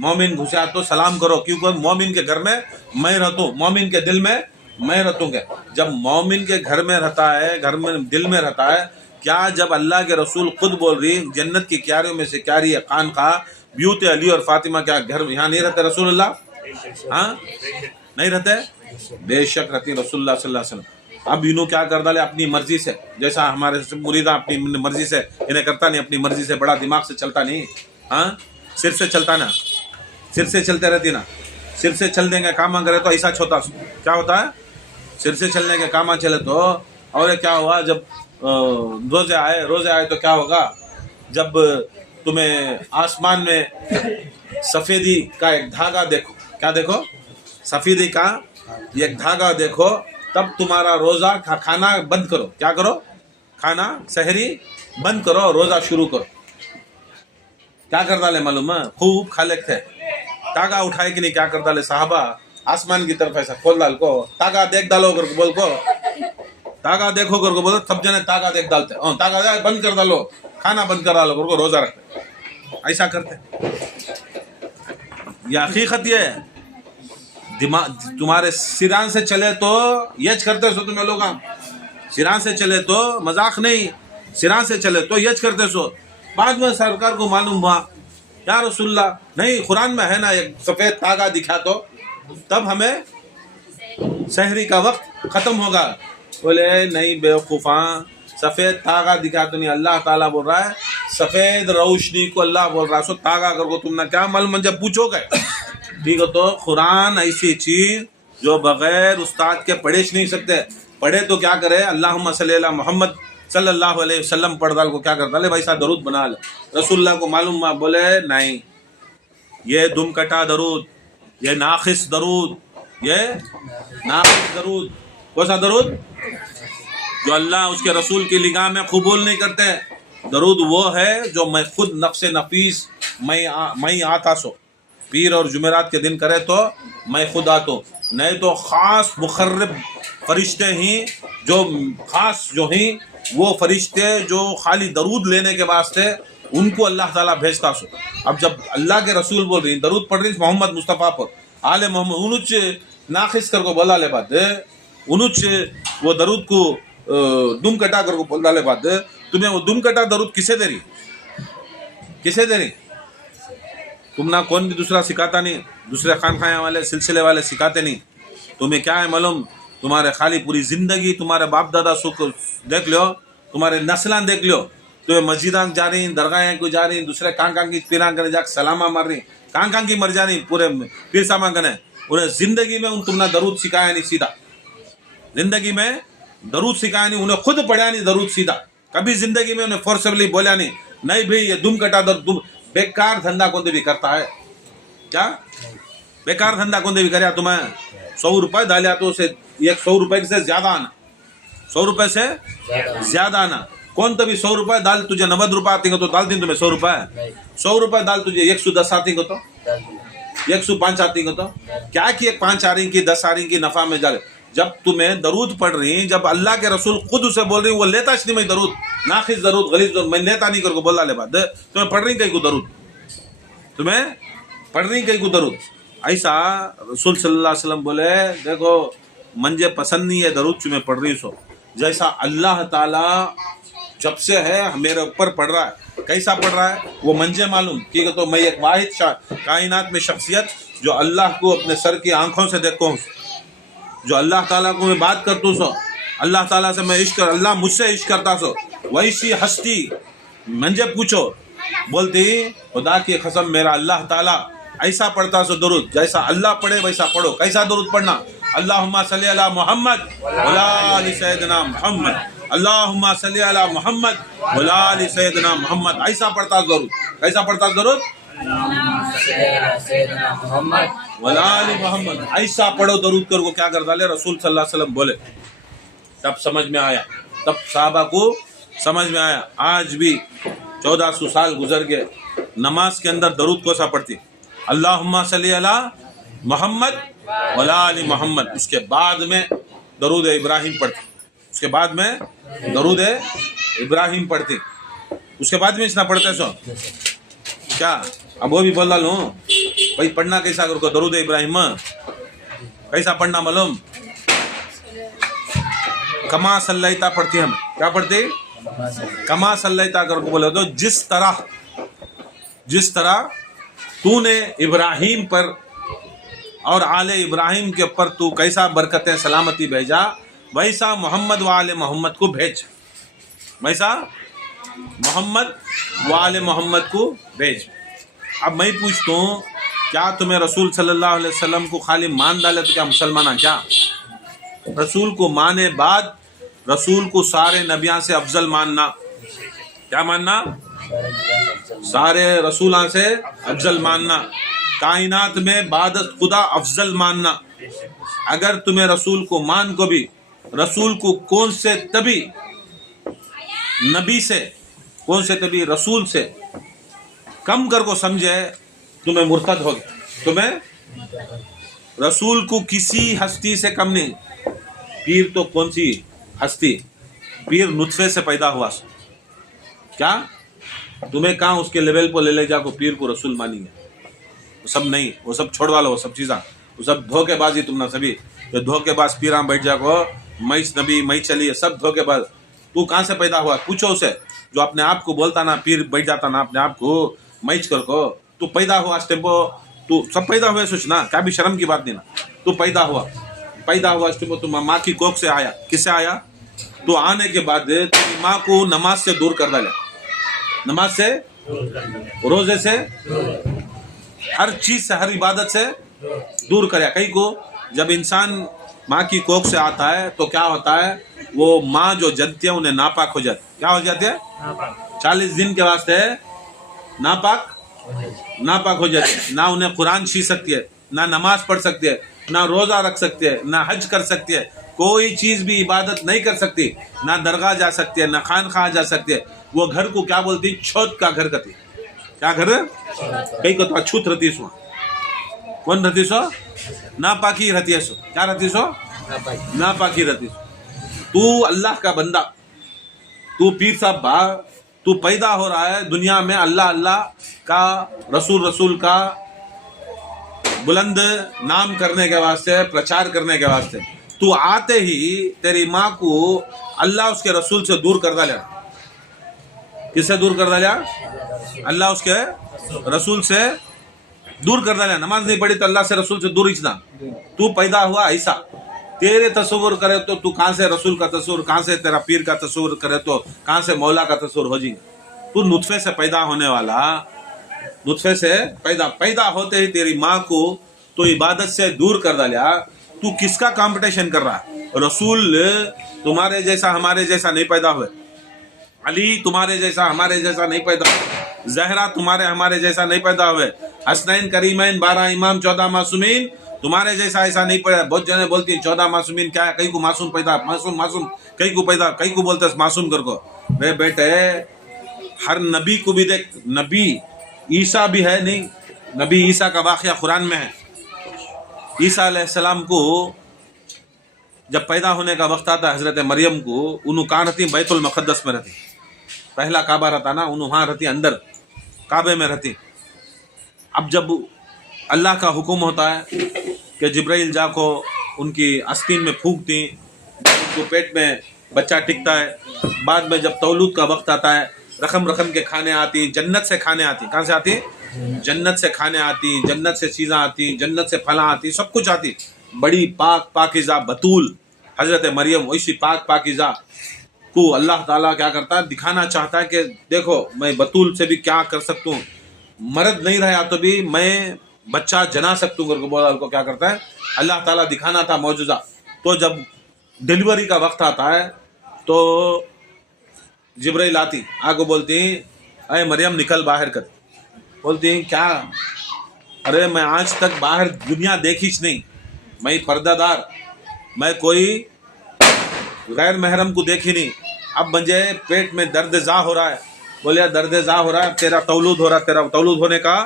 मोमिन घुसा तो सलाम करो, क्योंकि मोमिन के घर में मैं रहतूँ, मोमिन के दिल में मैं रहतूँगा। जब मोमिन के घर में रहता है, घर में दिल में रहता है, क्या जब अल्लाह के रसूल खुद बोल रही जन्नत की क्यारियों में से क्यारी है खानका ब्यूत अली और फातिमा, क्या घर यहाँ नहीं रहते रसूलुल्लाह? हाँ नहीं रहते, बेशक रहती रसूलुल्लाह सल्लल्लाहु अलैहि वसल्लम। अब इन्हों क्या कर डाले अपनी मर्जी से, जैसा हमारे मुरीदा अपनी मर्जी से इन्हें करता नहीं, अपनी मर्जी से, बड़ा दिमाग से चलता नहीं, हाँ सिर से चलता ना, सिर से चलते रहती ना, सिर से चल देंगे काम करे तो ऐसा छोटा क्या होता है? सिर से चलने के काम चले तो, और क्या हुआ जब रोजे आए तो क्या होगा? जब तुम्हें आसमान में सफ़ेदी का एक धागा देखो, क्या देखो? सफ़ेदी का एक धागा देखो, तब तुम्हारा रोज़ा खाना बंद करो, क्या करो? खाना सहरी बंद करो, रोज़ा शुरू करो। क्या कर डाले मालूम है? खूब खाले थे, तागा उठाए कि नहीं, क्या कर डाले साहबा? आसमान की तरफ ऐसा खोल डाल को, तागा देख डालो कर बोल को, तागा देखो कर को बोलो, सब जने तागा देख डालते, तागा बंद कर डालो, खाना बंद कर डालो कर को, रोजा रखते, ऐसा करते। यह हकीकत ये है, दिमाग तुम्हारे सिरान से चले तो यज करते सो, तुम्हें लोग सिरान से चले तो मजाक नहीं, सिरान से चले तो यज करते सो। बाद में सरकार को मालूम हुआ या रसूलुल्लाह नहीं, कुरान में है ना एक सफ़ेद तागा दिखा तो तब हमें सहरी का वक्त ख़त्म होगा। बोले नहीं बेवकूफ़ा, सफ़ेद तागा दिखा तो नहीं, अल्लाह ताला बोल रहा है सफ़ेद रोशनी को अल्लाह बोल रहा है, सो तागा कर को तुमने क्या मालूम? जब पूछोगे ठीक है तो कुरान ऐसी चीज़ जो बग़ैर उस्ताद के पढ़े नहीं सकते, पढ़े तो क्या करे? अल्लाहुम्मा सल्ली अला मोहम्मद सल्लल्लाहु अलैहि वसल्लम पढ़ डाल को क्या करता ले भाई, सा दरूद बना ले। रसूलुल्लाह को मालूम हुआ, बोले नहीं ये दुम कटा दरूद, ये नाखिस दरूद, ये नाखिस दरूद। कौन सा दरूद? जो अल्लाह उसके रसूल की निगाह में कबूल नहीं करते। दरूद वो है जो मैं खुद नफ्स नफीस मैं आता सो, पीर और जुमेरात के दिन करे तो मैं खुद आतो, नहीं तो ख़ास मुखर्रब फरिश्ते ही जो ख़ास जो ही वो फरिश्ते जो खाली दरूद लेने के वास्ते उनको अल्लाह ताला भेजता सो। अब जब अल्लाह के रसूल बोल रही दरूद पढ़ रही मोहम्मद मुस्तफ़ा पर, आले मोहम्मद उनुच नाखिस कर को बोला ले बात उनुच वो दरूद को दुम कटा करके बोल डाले बाद तुम्हें वो दुम कटा दरूद किसे दे रही, किसे दे रही? तुम ना कौन भी दूसरा सिखाता नहीं, दूसरे खानखाने वाले सिलसिले वाले सिखाते नहीं। तुम्हें क्या है मालूम, तुम्हारे खाली पूरी जिंदगी तुम्हारे बाप दादा सुख देख लो, तुम्हारे नस्लां देख लो, तुम्हें मस्जिदां जा रही, दरगाहें को जा रही, दूसरे कां की पीरां करने जाकर सलामा मार रही, कां की मर जा रही पूरे पीर सामा कने। उन्हें जिंदगी में उन तुमने दरूद सिखाया नहीं सीधा, जिंदगी में दरूद सिखाया नहीं, उन्हें खुद पढ़ा नहीं दरूद सीधा, कभी जिंदगी में उन्हें फोर्सफुली बोला नहीं, नहीं भाई ये दुम कटा दर दुम। बेकार धंधा कौन भी करता है क्या? बेकार धंधा कौन भी करे? तुम्हें 100 रुपए डालिया तो उसे 100 रुपए से ज्यादा आना, 100 रुपए से ज्यादा आना। कौन तभी 100 रुपए डाल तुझे 90 रुपए आती तो डाल दी तुम्हें 100 रुपए, 100 रुपए डाल तुझे 110 आती तो 105 आती तो क्या कि 5 आ रही की 10 आ रही की नफा में जा। जब तुम्हें दरूद पढ़ रही, जब अल्लाह के रसूल खुद उसे बोल रही, वो लेता नहीं मैं दरूद, नाखिस दरूद गलीज दरूद मैं लेता नहीं करके बोला ले बात, तुम्हें पढ़ रही कहीं को दरूद, तुम्हें पढ़ रही कहीं को दरूद। ऐसा रसूल सल्लल्लाहु अलैहि वसल्लम बोले देखो मुझे पसंद नहीं है दरूद तुम्हें पढ़ रही सो, जैसा अल्लाह ताला जब से है मेरे ऊपर पढ़ रहा है, कैसा पढ़ रहा है वो मुझे मालूम। ठीक है, तो मैं एक वाहिद कायनात में शख्सियत जो अल्लाह को अपने सर की आंखों से देखता हूँ, जो अल्लाह ताला को मैं बात करता हूँ सो, अल्लाह ताला से मैं इश्क, अल्लाह मुझसे इश्क करता सो, वैसी हस्ती मुझे पूछो बोलती खुदा की कसम मेरा अल्लाह ताला ऐसा पढ़ता सो दरूद, जैसा अल्लाह पढ़े वैसा पढ़ो। कैसा दरूद पढ़ना? अल्लाहुम्मा सल्ली अला मुहम्मद वला आलि सय्यदना मुहम्मद, अल्लाहुम्मा सल्ली अला मुहम्मद वला आलि सय्यदना मुहम्मद। ऐसा पढ़ता दरूद, कैसा पढ़ता दरूद? वला आलि मोहम्मद, ऐसा पढ़ो दरूद कर को क्या कर डाले रसूल सल्लल्लाहु अलैहि वसल्लम बोले। तब समझ में आया, तब साहबा को समझ में आया। आज भी 1400 साल गुजर गए, नमाज के अंदर दरूद को सा पढ़ती अल्लाहुम्मा सल्ली अला मोहम्मद वला आलि मोहम्मद, उसके बाद में दरूद इब्राहिम पढ़ती, उसके बाद में दरूद इब्राहिम पढ़ती, उसके बाद में इसना पढ़ते सो क्या? अब वो भी बोल लूँ भाई पढ़ना कैसा करो दरूद इब्राहिम, कैसा पढ़ना मालूम? कमा सल्लैता पढ़ती हम, क्या पढ़ती? कमा सल्लैता करके बोले तो जिस तरह तूने इब्राहिम पर और आले इब्राहिम के ऊपर तू कैसा बरकतें सलामती भेजा, वैसा मोहम्मद व आले मोहम्मद को भेज, वैसा मोहम्मद व आले मोहम्मद को भेज। अब मैं पूछता हूँ क्या तुम्हें रसूल सल्लल्लाहु अलैहि वसल्लम को खाली मान डाले तो क्या मुसलमान? क्या रसूल को माने बाद रसूल को सारे नबियां से अफजल मानना, क्या मानना? सारे रसूलों से अफजल मानना, कायनात में बादत खुदा अफजल मानना। अगर तुम्हें रसूल को मान को भी रसूल को कौन से तभी नबी से, कौन से तभी रसूल से कम कर को समझे तुम्हें मुर्तद हो गया। तुम्हें रसूल को किसी हस्ती से कम नहीं। पीर तो कौन सी हस्ती? पीर नुत्फे से पैदा हुआ, क्या तुम्हें कहाँ उसके लेवल पर ले जाको पीर को रसूल मानेंगे? वो सब नहीं, वो सब छोड़वा लो, वो सब चीज़ा, वो सब धोखेबाजी। तुम ना सभी जो धोखेबाज पीरा बैठ जाको मैं नबी मैं चलिए, सब धोखेबाज। तू कहाँ से पैदा हुआ? पूछो उसे जो अपने आप को बोलता ना पीर बैठ जाता ना अपने आप को मैच कर को। तू पैदा हुआ टेम्पो, तू सब पैदा हुए सोचना, क्या भी शर्म की बात नहीं ना। तू पैदा हुआ टेम्पो, तू माँ की कोख से आया, किससे आया? तो आने के बाद तेरी माँ को नमाज से दूर कर डाला, नमाज से, रोजे से, हर चीज से, हर इबादत से दूर करे। कहीं को जब इंसान माँ की कोख से आता है तो क्या होता है, वो माँ जो जनती है उन्हें नापाक हो जाती। क्या हो जाती है? 40 दिन के वास्ते नापाक हो जाती है। ना उन्हें कुरान सी सकती है, ना नमाज पढ़ सकती है, ना रोजा रख सकती है, ना हज कर सकती है, कोई चीज भी इबादत नहीं कर सकती, ना दरगाह जा सकती है, ना खानखा जा सकती है। वो घर को क्या बोलती? छत का घर कहती। क्या घर? कहीं को तो अछूत रहती सो। कौन रहती सो? नापाकी रहती है सो। क्या रहती सो? नापाकी रहती सो। तू अल्लाह का बंदा, तू पीर साहब बा, तू पैदा हो रहा है दुनिया में अल्लाह अल्लाह का, रसूल का बुलंद नाम करने के वास्ते, प्रचार करने के वास्ते। तू आते ही तेरी माँ को अल्लाह उसके रसूल से दूर कर डाला। किससे दूर कर डाला? अल्लाह उसके रसूल से दूर कर डाला। नमाज नहीं पढ़ी तो अल्लाह से रसूल से दूर ही ना। तू पैदा हुआ ऐसा, तेरे तस्वुर करे तो तू कहाँ से रसूल का तस्वुर, कहाँ से तेरा पीर का तस्वुर करे तो कहाँ से मौला का तस्वुर हो जाएगा। तू नुत्फे से पैदा होने वाला, नुत्फे से पैदा होते ही तेरी माँ को तो इबादत से दूर कर डाला। तू किसका कंपटीशन कर रहा है? रसूल तुम्हारे जैसा हमारे जैसा नहीं पैदा हुए, अली तुम्हारे जैसा हमारे जैसा नहीं पैदा हुए, जहरा तुम्हारे हमारे जैसा नहीं पैदा हुए, हसनैन करीमैन 12 इमाम 14 मासूमीन तुम्हारे जैसा ऐसा नहीं पैदा। बहुत जने बोलती हैं 14 मासूमीन क्या है, कई को मासूम पैदा, मासूम कई को पैदा, कई को बोलते मासूम कर को। वे बेटे हर नबी को भी देख, नबी ईसा भी है नहीं, नबी ईसा का वाक़या कुरान में है। ईसा अलैहिस्सलाम को जब पैदा होने का वक्त आता हज़रत मरियम को, उन्होंने कहाँ रहती? बैतुल मुक़द्दस में रहती। पहला काबा रहता ना, उन्होंने वहाँ रहती, अंदर काबे में रहती। अब जब अल्लाह का हुक्म होता है कि जिब्राइल जाको उनकी आस्तीन में फूंक दी, उनको पेट में बच्चा टिकता है। बाद में जब तौलूद का वक्त आता है, रकम के खाने आती, जन्नत से खाने आती। कहाँ से आती? जन्नत से खाने आती, जन्नत से चीज़ें आती, जन्नत से फला आती, सब कुछ आती। बड़ी पाक पाकिज़ा बतूल हज़रत मरियम, वैसी पाक पाकिज़ा को अल्लाह ताला क्या करता है? दिखाना चाहता है कि देखो मैं बतूल से भी क्या कर सकता हूँ, मर्द नहीं रहा तो भी मैं बच्चा जना सकता हूँ। बोला को क्या करता है? अल्लाह ताला दिखाना था मौजूदा। तो जब डिलीवरी का वक्त आता है तो जिब्राइल आती, आगे बोलती अरे मरियम निकल बाहर कर। बोलती क्या? अरे मैं आज तक बाहर दुनिया देखी नहीं, मैं पर्दादार, मैं कोई गैर महरम को देखी नहीं। अब मुझे पेट में दर्द जा हो रहा है। बोले दर्द जा हो रहा है, तेरा तौलूद हो रहा है, तेरा तौलूद होने का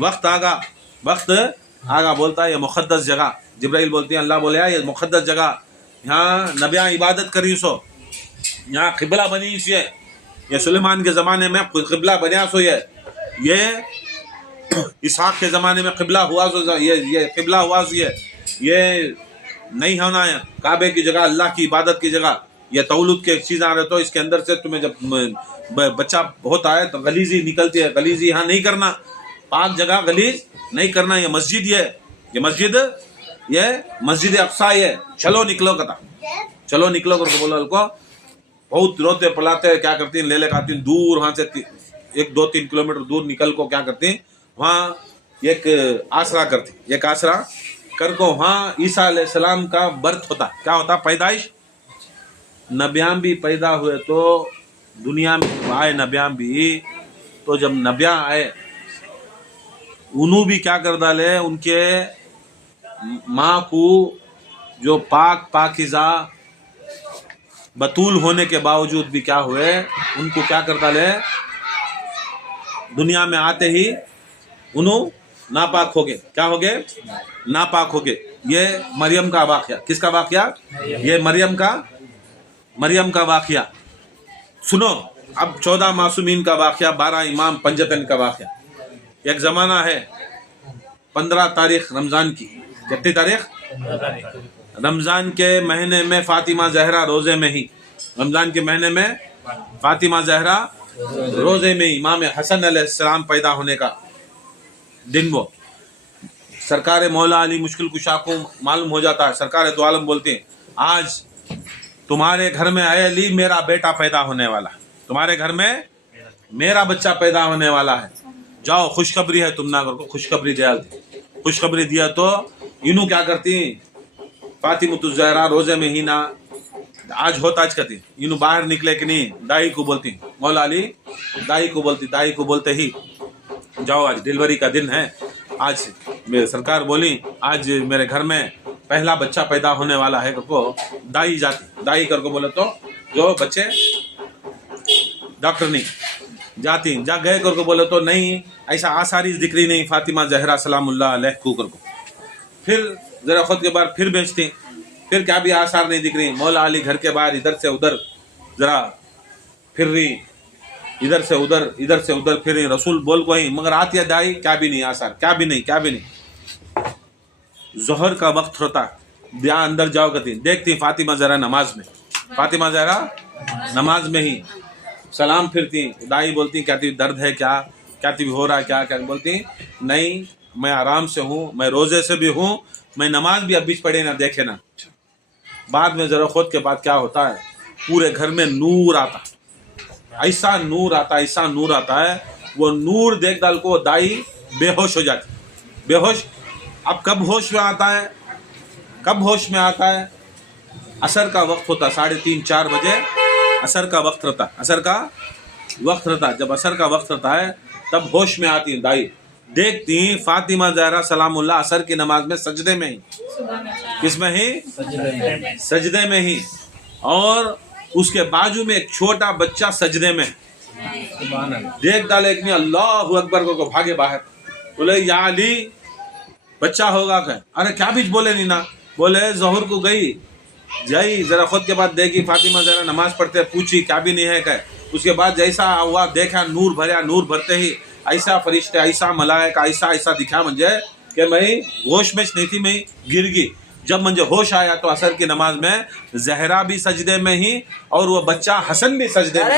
वक्त आगा। बोलता है ये मुक़द्दस जगह, जिब्राइल बोलती है, अल्लाह बोले ये मुक़द्दस जगह, यहाँ नबियाँ इबादत करी सो, यहाँ क़िबला बनी से, ये सुलेमान के ज़माने में क़िबला बनिया सो, ये इसहाक़ के ज़माने में क़िबला हुआ सो, ये क़िबला हुआ सो, ये नहीं होना है काबे की जगह, अल्लाह की इबादत की जगह। ये तौलूद के चीज़ आ रहे तो इसके अंदर से तुम्हें जब बच्चा होता है तो गलीजी निकलती है, गलीजी यहाँ नहीं करना, पाक जगह गलीज नहीं करना। ये मस्जिद ये मस्जिद अक्सा है, चलो निकलो कथा, चलो निकलो करके बोला उनको। बहुत रोते पलाते क्या करती हैं, ले ले खाती हैं दूर, वहाँ से 1-2-3 किलोमीटर दूर निकल को क्या करती हैं, वहाँ एक आसरा करती, एक आसरा कर को वहाँ ईसा अलैहिस्सलाम का बर्थ होता। क्या होता? पैदाइश। नबियाँ भी पैदा हुए तो दुनिया में आए, नबियाँ भी तो जब नबियाँ आए उन्होंने भी क्या कर डाले, उनके माँ को जो पाकिज़ा बतूल होने के बावजूद भी क्या हुए, उनको क्या कर डाले, दुनिया में आते ही उन्होंने नापाक हो गए। क्या हो गए? नापाक हो गए। ये मरियम का वाक़या। किसका वाक़या? ये मरियम का वाक़या। सुनो अब 14 मासूमीन का वाक़या, 12 इमाम पंजतन का वाक़या। एक ज़माना है 15 तारीख रमज़ान की। कितनी तारीख? रमज़ान के महीने में फ़ातिमा ज़हरा रोज़े में ही, रमज़ान के महीने में फ़ातिमा ज़हरा रोज़े में इमाम हसन अलैहिस्सलाम पैदा होने का दिन। वो सरकार मौला अली मुश्किल कुशा को मालूम हो जाता है। सरकार दो आलम बोलते हैं आज तुम्हारे घर में आए अली मेरा बेटा पैदा होने वाला, तुम्हारे घर में मेरा बच्चा पैदा होने वाला है, जाओ खुशखबरी है, तुम ना करो। खुशखबरी दिया तो इन्हों क्या करती, फातिमा ज़हरा रोज़े में ही ना आज होता आज कहती, इन्हों बाहर निकले कि नहीं, दाई को बोलती, मौला अली दाई को बोलते ही जाओ आज डिलीवरी का दिन है, आज मेरे सरकार बोली आज मेरे घर में पहला बच्चा पैदा होने वाला है को दाई जाती। दाई करके बोले तो जो बच्चे डॉक्टर नहीं जाती, जा गए करके बोले तो नहीं, ऐसा आसारी दिक्री नहीं फातिमा ज़हरा सलामुल्लाह अलैह को करको। फिर ज़रा खुद के बाद फिर बेचती, फिर क्या भी आसार नहीं दिख रही। मौला अली घर के बाहर इधर से उधर ज़रा फिर रही, इधर से उधर फिर रही। रसूल बोल को ही मगर आती है दाई, क्या भी नहीं आसार, क्या भी नहीं। ज़ोहर का वक्त होता, यहाँ अंदर जाओ कहती, देखती फातिमा जहरा नमाज में, फातिमा जहरा नमाज में ही सलाम फिरती, दाई बोलती कहती दर्द है क्या, कहती हो रहा क्या, क्या बोलती नहीं मैं आराम से हूँ, मैं रोजे से भी हूँ, मैं नमाज भी अब बीच पढ़े ना देखे ना। बाद में जरा खुद के बाद क्या होता है, पूरे घर में नूर आता, ऐसा नूर आता, ऐसा नूर आता है, वो नूर देख डाल को दाई बेहोश हो जाती, बेहोश। अब कब होश में आता है, कब होश में आता है, असर का वक्त होता, 3:30-4 बजे असर का वक्त रहता, असर का वक्त रहता। जब असर का वक्त रहता है तब होश में आती दाई, देखती फातिमा जहरा सलामुल्लाह असर की नमाज में सजदे में ही, किसमें ही, सजदे में ही, और उसके बाजू में एक छोटा बच्चा सजदे में, देख डाले एक नहीं अल्लाह अकबर को भागे बाहर, बोले या अली बच्चा होगा क्या, अरे क्या बीच बोले नहीं ना, बोले जहर को गई जई, जरा खुद के बाद देखी फातिमा जरा नमाज पढ़ते, पूछी क्या भी नहीं है क्या, उसके बाद जैसा हुआ देखा नूर भरया, नूर भरते ही ऐसा फरिश्ते, ऐसा मलाइका, ऐसा ऐसा दिखा मुझे कि मैं होश में नहीं थी, मैं गिर गई। जब मुझे होश आया तो असर की नमाज में जहरा भी सजदे में ही और वो बच्चा हसन भी सजदे में।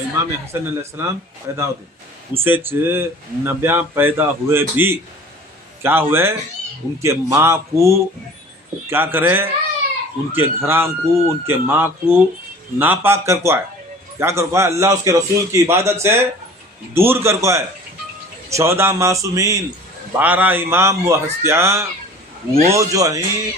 इमाम हसन अलैहिस्सलाम पैदा होते, उसे नबिया पैदा हुए भी क्या हुए, उनके माँ को क्या करे, उनके घरान को, उनके माँ को नापाक कर को आए, क्या कर को आए, अल्लाह उसके रसूल की इबादत से दूर कर को आए। 14 मासूमीन, 12 इमाम व हस्तियाँ, वो जो हैं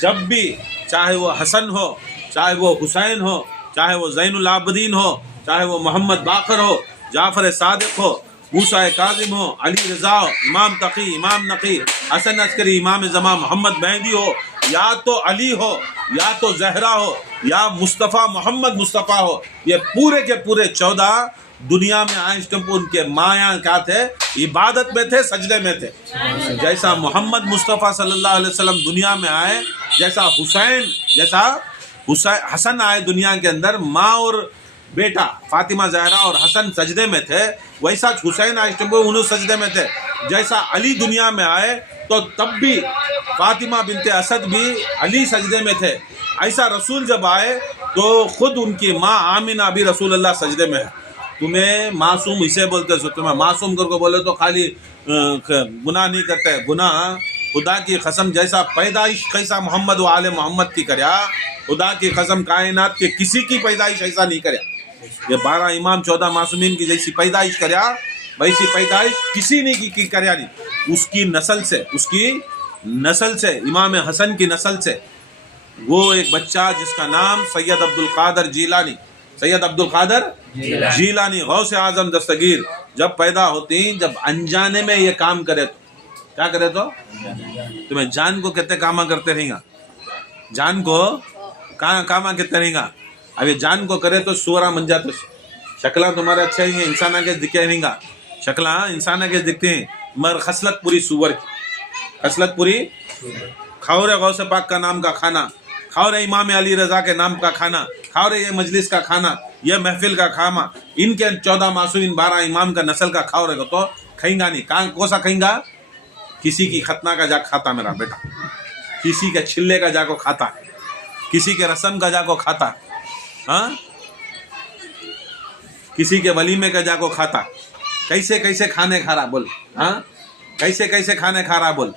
जब भी, चाहे वो हसन हो, चाहे वो हुसैन हो, चाहे वो ज़ैनुल आबिदीन हो, चाहे वो मोहम्मद बाकर हो, जाफर सादिक हो, मूसा काजिम हो, अली रज़ा हो, इमाम तकी, इमाम नकी, हसन अस्करी, इमाम ज़मा, मोहम्मद मेहदी हो, या तो अली हो, या तो जहरा हो, या मुस्तफ़ा मोहम्मद मुस्तफ़ा हो, ये पूरे के पूरे 14 दुनिया में आए, इस टाइम उनके माया क्या थे, इबादत में थे, सजदे में थे। जैसा मोहम्मद मुस्तफ़ा सल्लल्लाहु अलैहि वसल्लम दुनिया में आए, जैसा हसन आए दुनिया के अंदर, माँ और बेटा फातिमा जहरा और हसन सजदे में थे, वैसा हुसैन आए उन्होंने सजदे में थे। जैसा अली दुनिया में आए तो तब भी फातिमा बिनते असद भी अली सजदे में थे। ऐसा रसूल जब आए तो खुद उनकी माँ आमिना भी रसूल अल्लाह सजदे में है। तुम्हें मासूम इसे बोलते हो, तुम्हें मासूम करके बोले तो खाली गुनाह नहीं करते, गुनाह खुदा की कसम, जैसा पैदाइश कैसा मोहम्मद व आले मोहम्मद की करया, खुदा की कसम कायनात के किसी की पैदाइश ऐसा नहीं करया। ये 12 इमाम 14 मासूमीन की जैसी पैदाइश करया, वैसी पैदाइश किसी ने की करया नहीं। उसकी नस्ल से इमाम हसन की नस्ल से वो एक बच्चा जिसका नाम सैयद अब्दुल कादर जीलानी गौसे आजम दस्तगीर जब पैदा होती, जब अनजाने में ये काम करे तो क्या करे, तो तुम्हें जान को कितने कामा करते रहेगा, जान को कामा कितने रहेगा। अब ये जान को करे तो सुअरा मन जाते, शक्ला तुम्हारे अच्छा ही है, इंसान के दिखे रहेगा, शक्ला इंसान के दिखते हैं, मगर खसलत पूरी सुअर की, खसलत पूरी। खाओ रे गौसे पाक का नाम का खाना, खाओ रे इमाम अली रजा के नाम का खाना, खाओ रे ये मजलिस का खाना, ये महफिल का खामा, इनके 14 मासूमीन 12 इमाम का नस्ल का खाओ रे तो खाएंगा नहीं। कहाँ कोसा खाएंगा, किसी की खतना का जाक खाता मेरा बेटा, किसी के छिल्ले का जाको खाता, किसी के रस्म का जाको खाता, हाँ, किसी के वलीमे का जाको खाता। कैसे कैसे खाने खा रहा बोल, हाँ, कैसे कैसे खाने खा रहा बोल,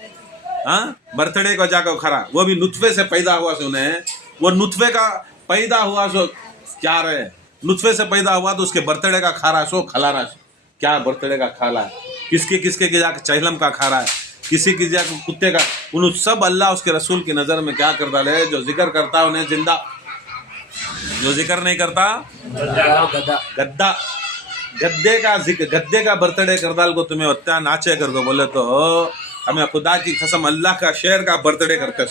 हाँ, बर्थडे को जाकर खा रहा, वो भी नुतफे से पैदा हुआ सो उन्हें, वो नुतफे का पैदा हुआ सो क्या रहे, नुतफे से पैदा हुआ तो उसके बर्थडे का खा रहा सो खला रहा, क्या बर्थडे का खा रहा है, किसके किसके के जाकर चहलम का खा रहा है, किसी की जाकर कुत्ते का, उन सब अल्लाह उसके रसूल की नज़र में क्या कर डाले, जो जिक्र करता उन्हें जिंदा, जो जिक्र नहीं करता गद्दा, गद्दे का जिक्र, गद्दे का बर्थडे कर डाल को तुम्हें उत्ता नाचे कर दो बोले तो हमें खुदा की कसम अल्लाह का शेर का बर्थडे करते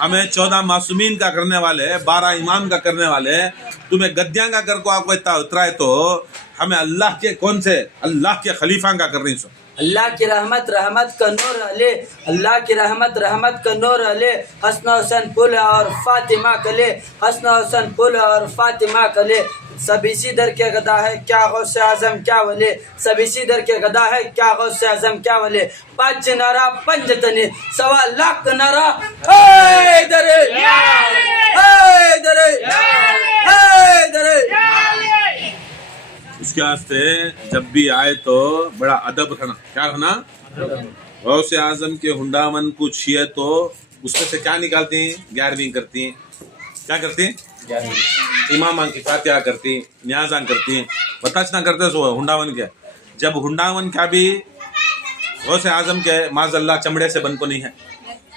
हमें 14 मासूमीन का करने वाले, 12 इमाम का करने वाले, तुम्हें गद्दियां का कर को आपको इतना उतराए तो हमें अल्लाह के कौन से अल्लाह के खलीफा का कर रही सो। अल्लाह की रहमत रहमत का नूर अले, अल्लाह की रहमत रहमत का नूर अले, हसन हुसैन पुल और फातिमा कले, हसन हुसैन पुल और फातिमा कले, सब इसी दर के गदा है क्या गौसे आजम क्या वले, सब इसी दर के गदा है क्या गौसे आजम क्या वले, 5 नारा 5 तने 1.25 लाख नारा दरे दरे दरे। उसके वास्ते जब भी आए तो बड़ा अदब रखना। क्या रखना? गौसे आजम के हुंडावन कुछ छीए तो उसमें से क्या निकालती हैं? 11वीं करती हैं। क्या करती हैं? इमाम की फातिहा करती, न्याजान करती हैं, बताचना करते सो हुंडावन के। जब हुंडावन क्या भी गौसे आजम के माजल्ला चमड़े से बन को नहीं है,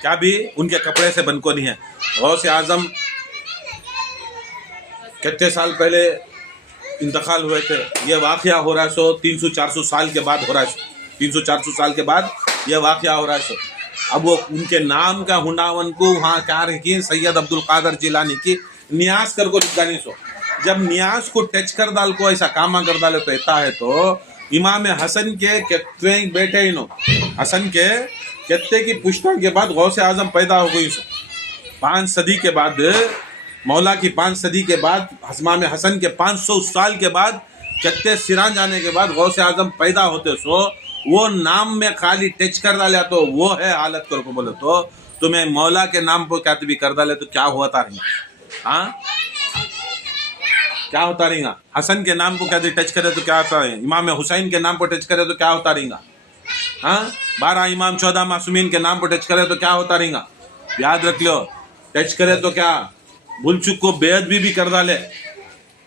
क्या भी उनके कपड़े से बन को नहीं है। गौसे आजम कितने साल पहले इंतकाल हुए थे, ये वाक़या हो रहा है सो 300-400 साल के बाद हो रहा है, 300-400 साल के बाद ये वाक़या हो रहा है सो। अब वो उनके नाम का हुंडावन को वहाँ क्या रखी सैयद अब्दुल कादर जिलानी की नियाज कर को लिखा सो। जब नियाज को टच कर डाल को ऐसा कामा कर डाले तो ऐसा है तो इमाम हसन के कितने बेटे इनो हसन के कितने की पुश्तों के बाद गौसे आजम पैदा हो गई सो। 5 सदी के बाद मौला की 5 सदी के बाद इमाम हसन के 500 साल के बाद कितने सिरान जाने के बाद गौसे आजम पैदा होते सो वो नाम में खाली टच कर डाले तो वो है हालत कर को बोले तो तुम्हें मौला के नाम पर क्या भी कर डाले तो क्या होता रहेगा? हाँ क्या होता रहेगा? हसन के नाम को क्या टच करे तो क्या होता है? इमाम हुसैन के नाम पर टच करे तो क्या होता रहेगा? हाँ 12 इमाम 14 मासूमीन के नाम पर टच करे तो क्या होता रहेगा? याद रख लो, टच करे तो क्या भूल चुक को बेअदबी भी कर डाले,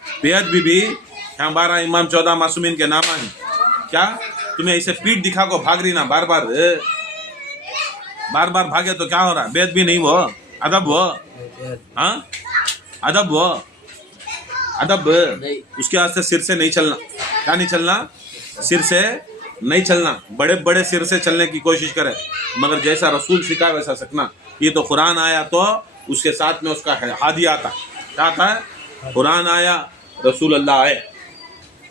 बेअदबी भी यहाँ 12 इमाम 14 मासूमीन के नाम आए। क्या तुम्हें ऐसे पीठ दिखा को भाग रही ना बार बार भागे तो क्या हो रहा है? बेअदबी नहीं वो अदब वो, हाँ अदब वो अदब। उसके वास्ते सिर से नहीं चलना। क्या नहीं चलना? सिर से नहीं चलना। बड़े बड़े सिर से चलने की कोशिश करे मगर जैसा रसूल सिखा वैसा सकना। ये तो कुरान आया तो उसके साथ में उसका हादी आता। क्या आता है? कुरान आया, रसूल अल्लाह आए,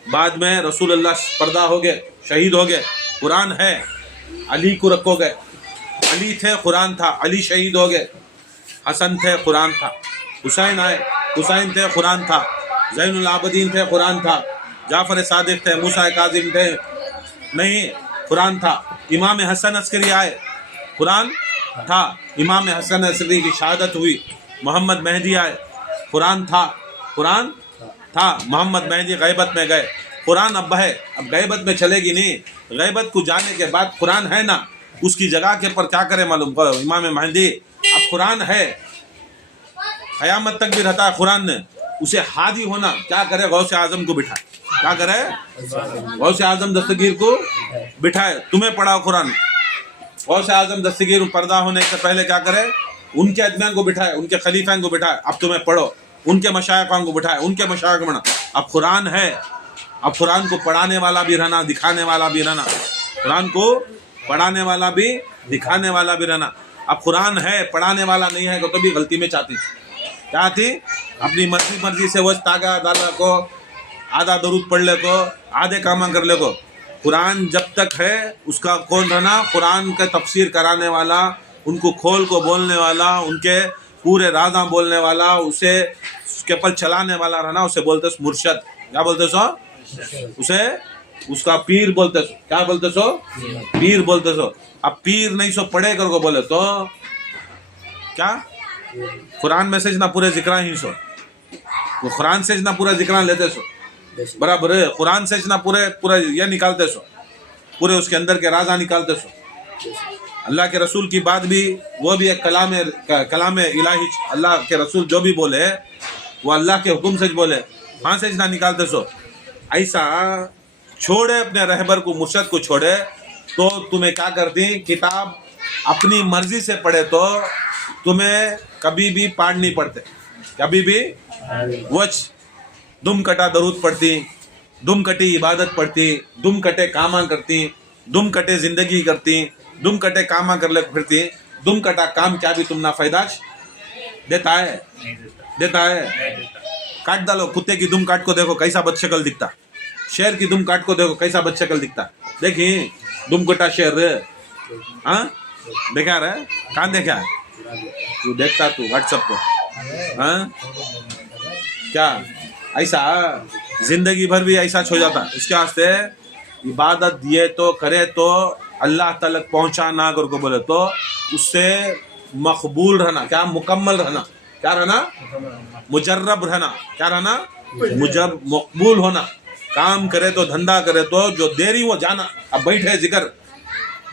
बाद में रसूल अल्लाह पर्दा हो गए, शहीद हो गए, कुरान है, अली को रखो गए, अली थे कुरान था, अली शहीद हो गए, हसन थे कुरान था, हुसैन आए, हुसैन थे कुरान था, ज़ैनुल आबदीन थे कुरान था, जाफर सादिक थे, मूसा काजिम थे नहीं कुरान था, इमाम हसन अस्करी आए कुरान था, इमाम हसन अस्करी की शहादत हुई, मोहम्मद मेहदी आए कुरान था, कुरान था, मोहम्मद मेहदी गैबत में गए, कुरान अब है, अब गैबत में चलेगी नहीं, गैबत को जाने के बाद कुरान है ना, उसकी जगह के पर क्या करे मालूम करो? इमाम मेहदी अब कुरान है, क़यामत तक भी रहता है कुरान ने, उसे हादी होना क्या करे? गौसे आजम को बिठाए। क्या करे? गौसे आजम दस्तगीर को बिठाए, तुम्हें पढ़ाओ कुरान। गौसे आजम दस्तगीर पर्दा होने से पहले क्या करे? उनके अजमान को बिठाए, उनके खलीफा को बिठाए, अब तुम्हें पढ़ो, उनके मशाइखों को बिठाए, उनके मशाइख बना। अब कुरान है, अब कुरान को पढ़ाने वाला भी रहना, दिखाने वाला भी रहना, कुरान को पढ़ाने वाला भी दिखाने वाला भी रहना। अब कुरान है, पढ़ाने वाला नहीं है तो भी गलती में चाहती क्या थी? अपनी मर्जी से वो तागा डाला को, आधा दरूद पढ़ ले को, आधे कामा कर ले को। कुरान जब तक है उसका कौन रहना? कुरान का तफसीर कराने वाला, उनको खोल को बोलने वाला, उनके पूरे राजा बोलने वाला, उसे उसके पर चलाने वाला रहना, उसे बोलते सो मुर्शद। क्या बोलते सो? उसे उसका पीर बोलते सो। क्या बोलते सो? पीर बोलते सो। अब पीर नहीं सो पढ़े कर को बोले तो क्या? कुरान में से ना पूरे जिक्रा ही सो, वो कुरान से ना पूरा जिक्रा लेते सो, बराबर है। कुरान से ना पूरा ये निकालते सो, पूरे उसके अंदर के राजा निकालते सो। अल्लाह के रसूल की बात भी, वो भी एक कलाम इलाही, अल्लाह के रसूल जो भी बोले वो अल्लाह के हुक्म से बोले, वहाँ से ना निकालते सो। ऐसा छोड़े अपने रहबर को, मुर्शद को छोड़े तो तुम्हें क्या करती? किताब अपनी मर्जी से पढ़े तो तुम्हें कभी भी पाठ नहीं पढ़ते, कभी भी वच दुम कटा दरूद पढ़ती, दुम कटी इबादत पढ़ती, दुम कटे कामा करती, दुम कटे जिंदगी करती, दुम कटे कामा कर ले फिरती, दुम कटा काम क्या भी तुम ना फायदाश देता है, देता है। काट डालो कुत्ते की दुम काट को देखो कैसा बदशक्ल दिखता, शेर की दुम काट को देखो कैसा बदशक्ल दिखता। देखी दुम कटा शेर, हाँ देखा रहे कहाँ देखा है तू, देखता तू व्हाट्सएप को, हाँ क्या ऐसा जिंदगी भर भी ऐसा हो जाता। इसके वास्ते इबादत दिए तो करे तो अल्लाह तक पहुंचा ना कर को बोले तो उससे मकबूल रहना, क्या मुकम्मल रहना, क्या रहना मुजर्रब रहना, क्या रहना मकबूल होना। काम करे तो धंधा करे तो जो देरी वो जाना, अब बैठे जिक्र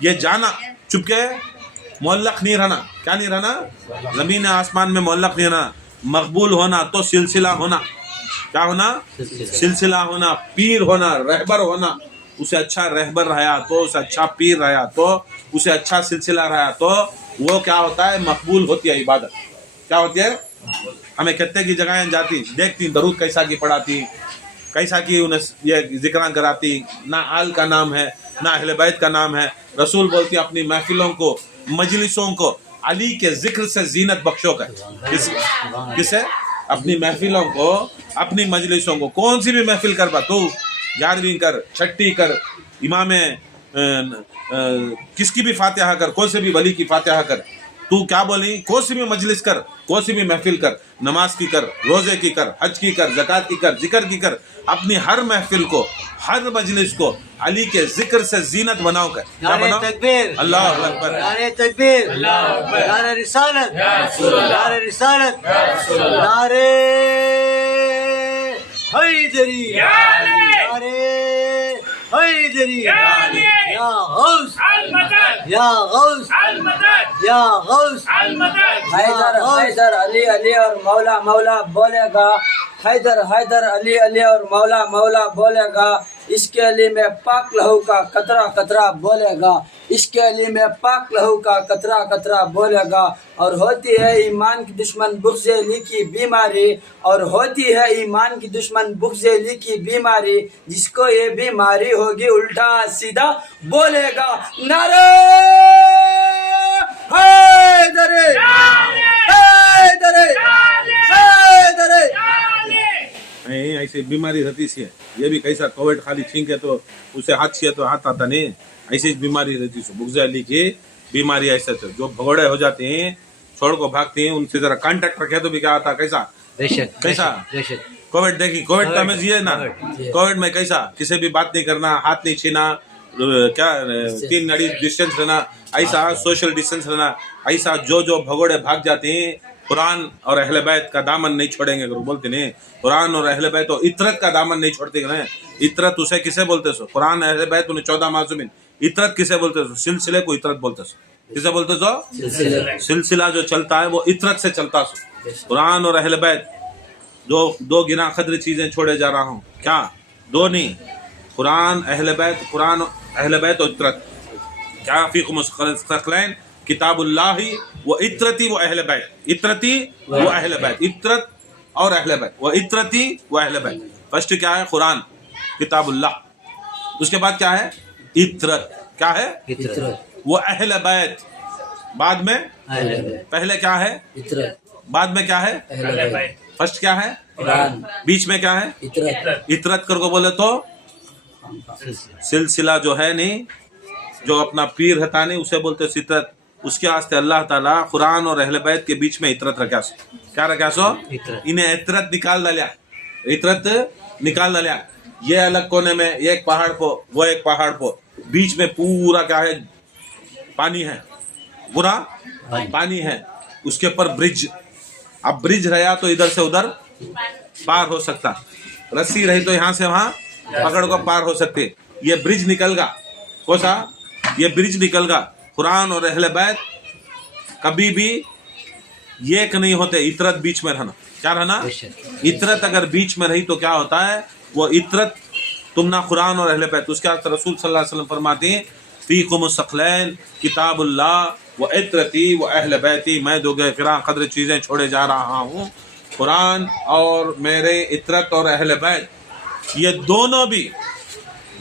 ये जाना, चुपके मुअल्लक नहीं रहना, क्या नहीं रहना जमीन आसमान में मुअल्लक नहीं रहना। मकबूल होना तो सिलसिला होना, क्या होना सिलसिला होना, पीर होना, रहबर होना। उसे अच्छा रहबर रहा तो, उसे अच्छा पीर रहा तो, उसे अच्छा सिलसिला रहा तो वो क्या होता है मकबूल होती है इबादत। क्या होती है, हमें कितने की जगहें जाती देखती, दरूद कैसा की पढ़ाती, कैसा की उन्हें ये जिक्र कराती, ना आल का नाम है ना अहले बैत का नाम है। रसूल बोलती अपनी महफिलों को मजलिसों को अली के जिक्र से जीनत बख्शो कर। किसे अपनी महफिलों को अपनी मजलिसों को, कौन सी भी महफिल कर पा तू, 11वीं कर, 6ठी कर, इमाम किसकी भी फातिहा कर, कौन से भी वली की फातिहा कर, तू क्या बोली कौन सी भी मजलिस कर, कौन सी भी महफिल कर, नमाज की कर, रोजे की कर, हज की कर, ज़कात की कर, जिक्र की कर, अपनी हर महफिल को हर मजलिस को अली के जिक्र से जीनत बनाओ कर। क्या बनाओ, तकबीर, अल्लाह अकबर, नारे तकबीर, नारे रिसालत, नारे रिसालत, नारे हैदरी, नारे हैदरी, या गौस, या गौस, या गौस, हैदर हैदर अली अली और मौला मौला बोलेगा, हैदर हैदर अली अली और मौला मौला बोलेगा। इसके अली में पाक लहू का कतरा कतरा बोलेगा, इसके अली में पाक लहू का कतरा कतरा बोलेगा। और होती है ईमान की दुश्मन बुग़्ज़-ए-अली की बीमारी, और होती है ईमान की दुश्मन बुग़्ज़-ए-अली की बीमारी, जिसको ये बीमारी होगी उल्टा सीधा बोलेगा। नारे हैदर हैदर हैदर। नहीं ऐसी बीमारी रहती सी है, ये भी कैसा कोविड खाली छींके तो उसे हाथ छिए तो हाथ आता नहीं, ऐसी बीमारी रहती है। बुग़्ज़-ए-अली की बीमारी ऐसे थे, जो भगोड़े हो जाते हैं छोड़ को भागते हैं, उनसे जरा कांटेक्ट रखे तो भी क्या आता, कैसा कैसा कोविड देखी, कोविड का हमें जिए ना, कोविड में कैसा किसी भी बात नहीं करना, हाथ नहीं छीना, क्या 3 अड़ी डिस्टेंस रहना, ऐसा सोशल डिस्टेंस रहना, ऐसा जो भगोड़े भाग जाते हैं। कुरान और अहले बैत का दामन नहीं छोड़ेंगे, अगर बोलते नहीं कुरान और अहले बैत तो इतरत का दामन नहीं छोड़ते ना। इतरत उसे किसे बोलते सो, कुरान अहले बैत उन्हें 14 मासूमिन, इतरत किसे बोलते सो, सिलसिले को इतरत बोलते सो, किसे बोलते सो सिलसिला जो चलता है वो इतरत से चलता सो। कुरान और अहले बैत दो गिना खद्र चीजें छोड़े जा रहा हूँ, क्या दो नहीं, कुरान अहले बैत, कुरान अहले बैत और इतरत। क्या फीकुम सखलैन किताबुल्लाही व इतरती व अहले बैत, इतरती व अहले बैत, इतरत और अहले बैत, व इतरती व अहले बैत। फर्स्ट क्या है कुरान किताबुल्लाह, उसके बाद क्या है इतरत, क्या है इतरत, वो अहले बैत, बाद में पहले क्या है इतरत, बाद में क्या है अहले बैत, फर्स्ट क्या है कुरान, बीच में क्या है इतरत। इतरत करको बोले तो सिलसिला जो है नहीं, जो अपना पीर हता नहीं उसे बोलते सितरत। उसके वास्ते अल्लाह ताला कुरान और अहले बैत के बीच में इतरत रखा सो, क्या रखा सो, इन्हें इतरत निकाल डालिया, इतरत निकाल डालिया। ये अलग कोने में ये एक पहाड़ को, वो एक पहाड़ को, बीच में पूरा क्या है पानी है, पूरा पानी है, उसके ऊपर ब्रिज। अब ब्रिज रहा तो इधर से उधर पार हो सकता, रस्सी रही तो यहाँ से वहां पकड़ को पार हो सकते। ये ब्रिज निकल गा, कौन सा ये ब्रिज निकल गा। कुरान और अहले बैत कभी भी एक नहीं होते, इतरत बीच में रहना, क्या रहना इतरत अगर बीच में रही तो क्या होता है, वो इतरत तुम ना कुरान और अहले बैत। उसके बाद रसूल सल्लल्लाहु अलैहि वसल्लम फरमाते हैं फीकुम सखलैन किताबुल्लाह व इतरती व अहले बैती, मैं दो गिरा कदर चीज़ें छोड़े जा रहा हूँ, कुरान और मेरे इतरत और अहले बैत। ये दोनों भी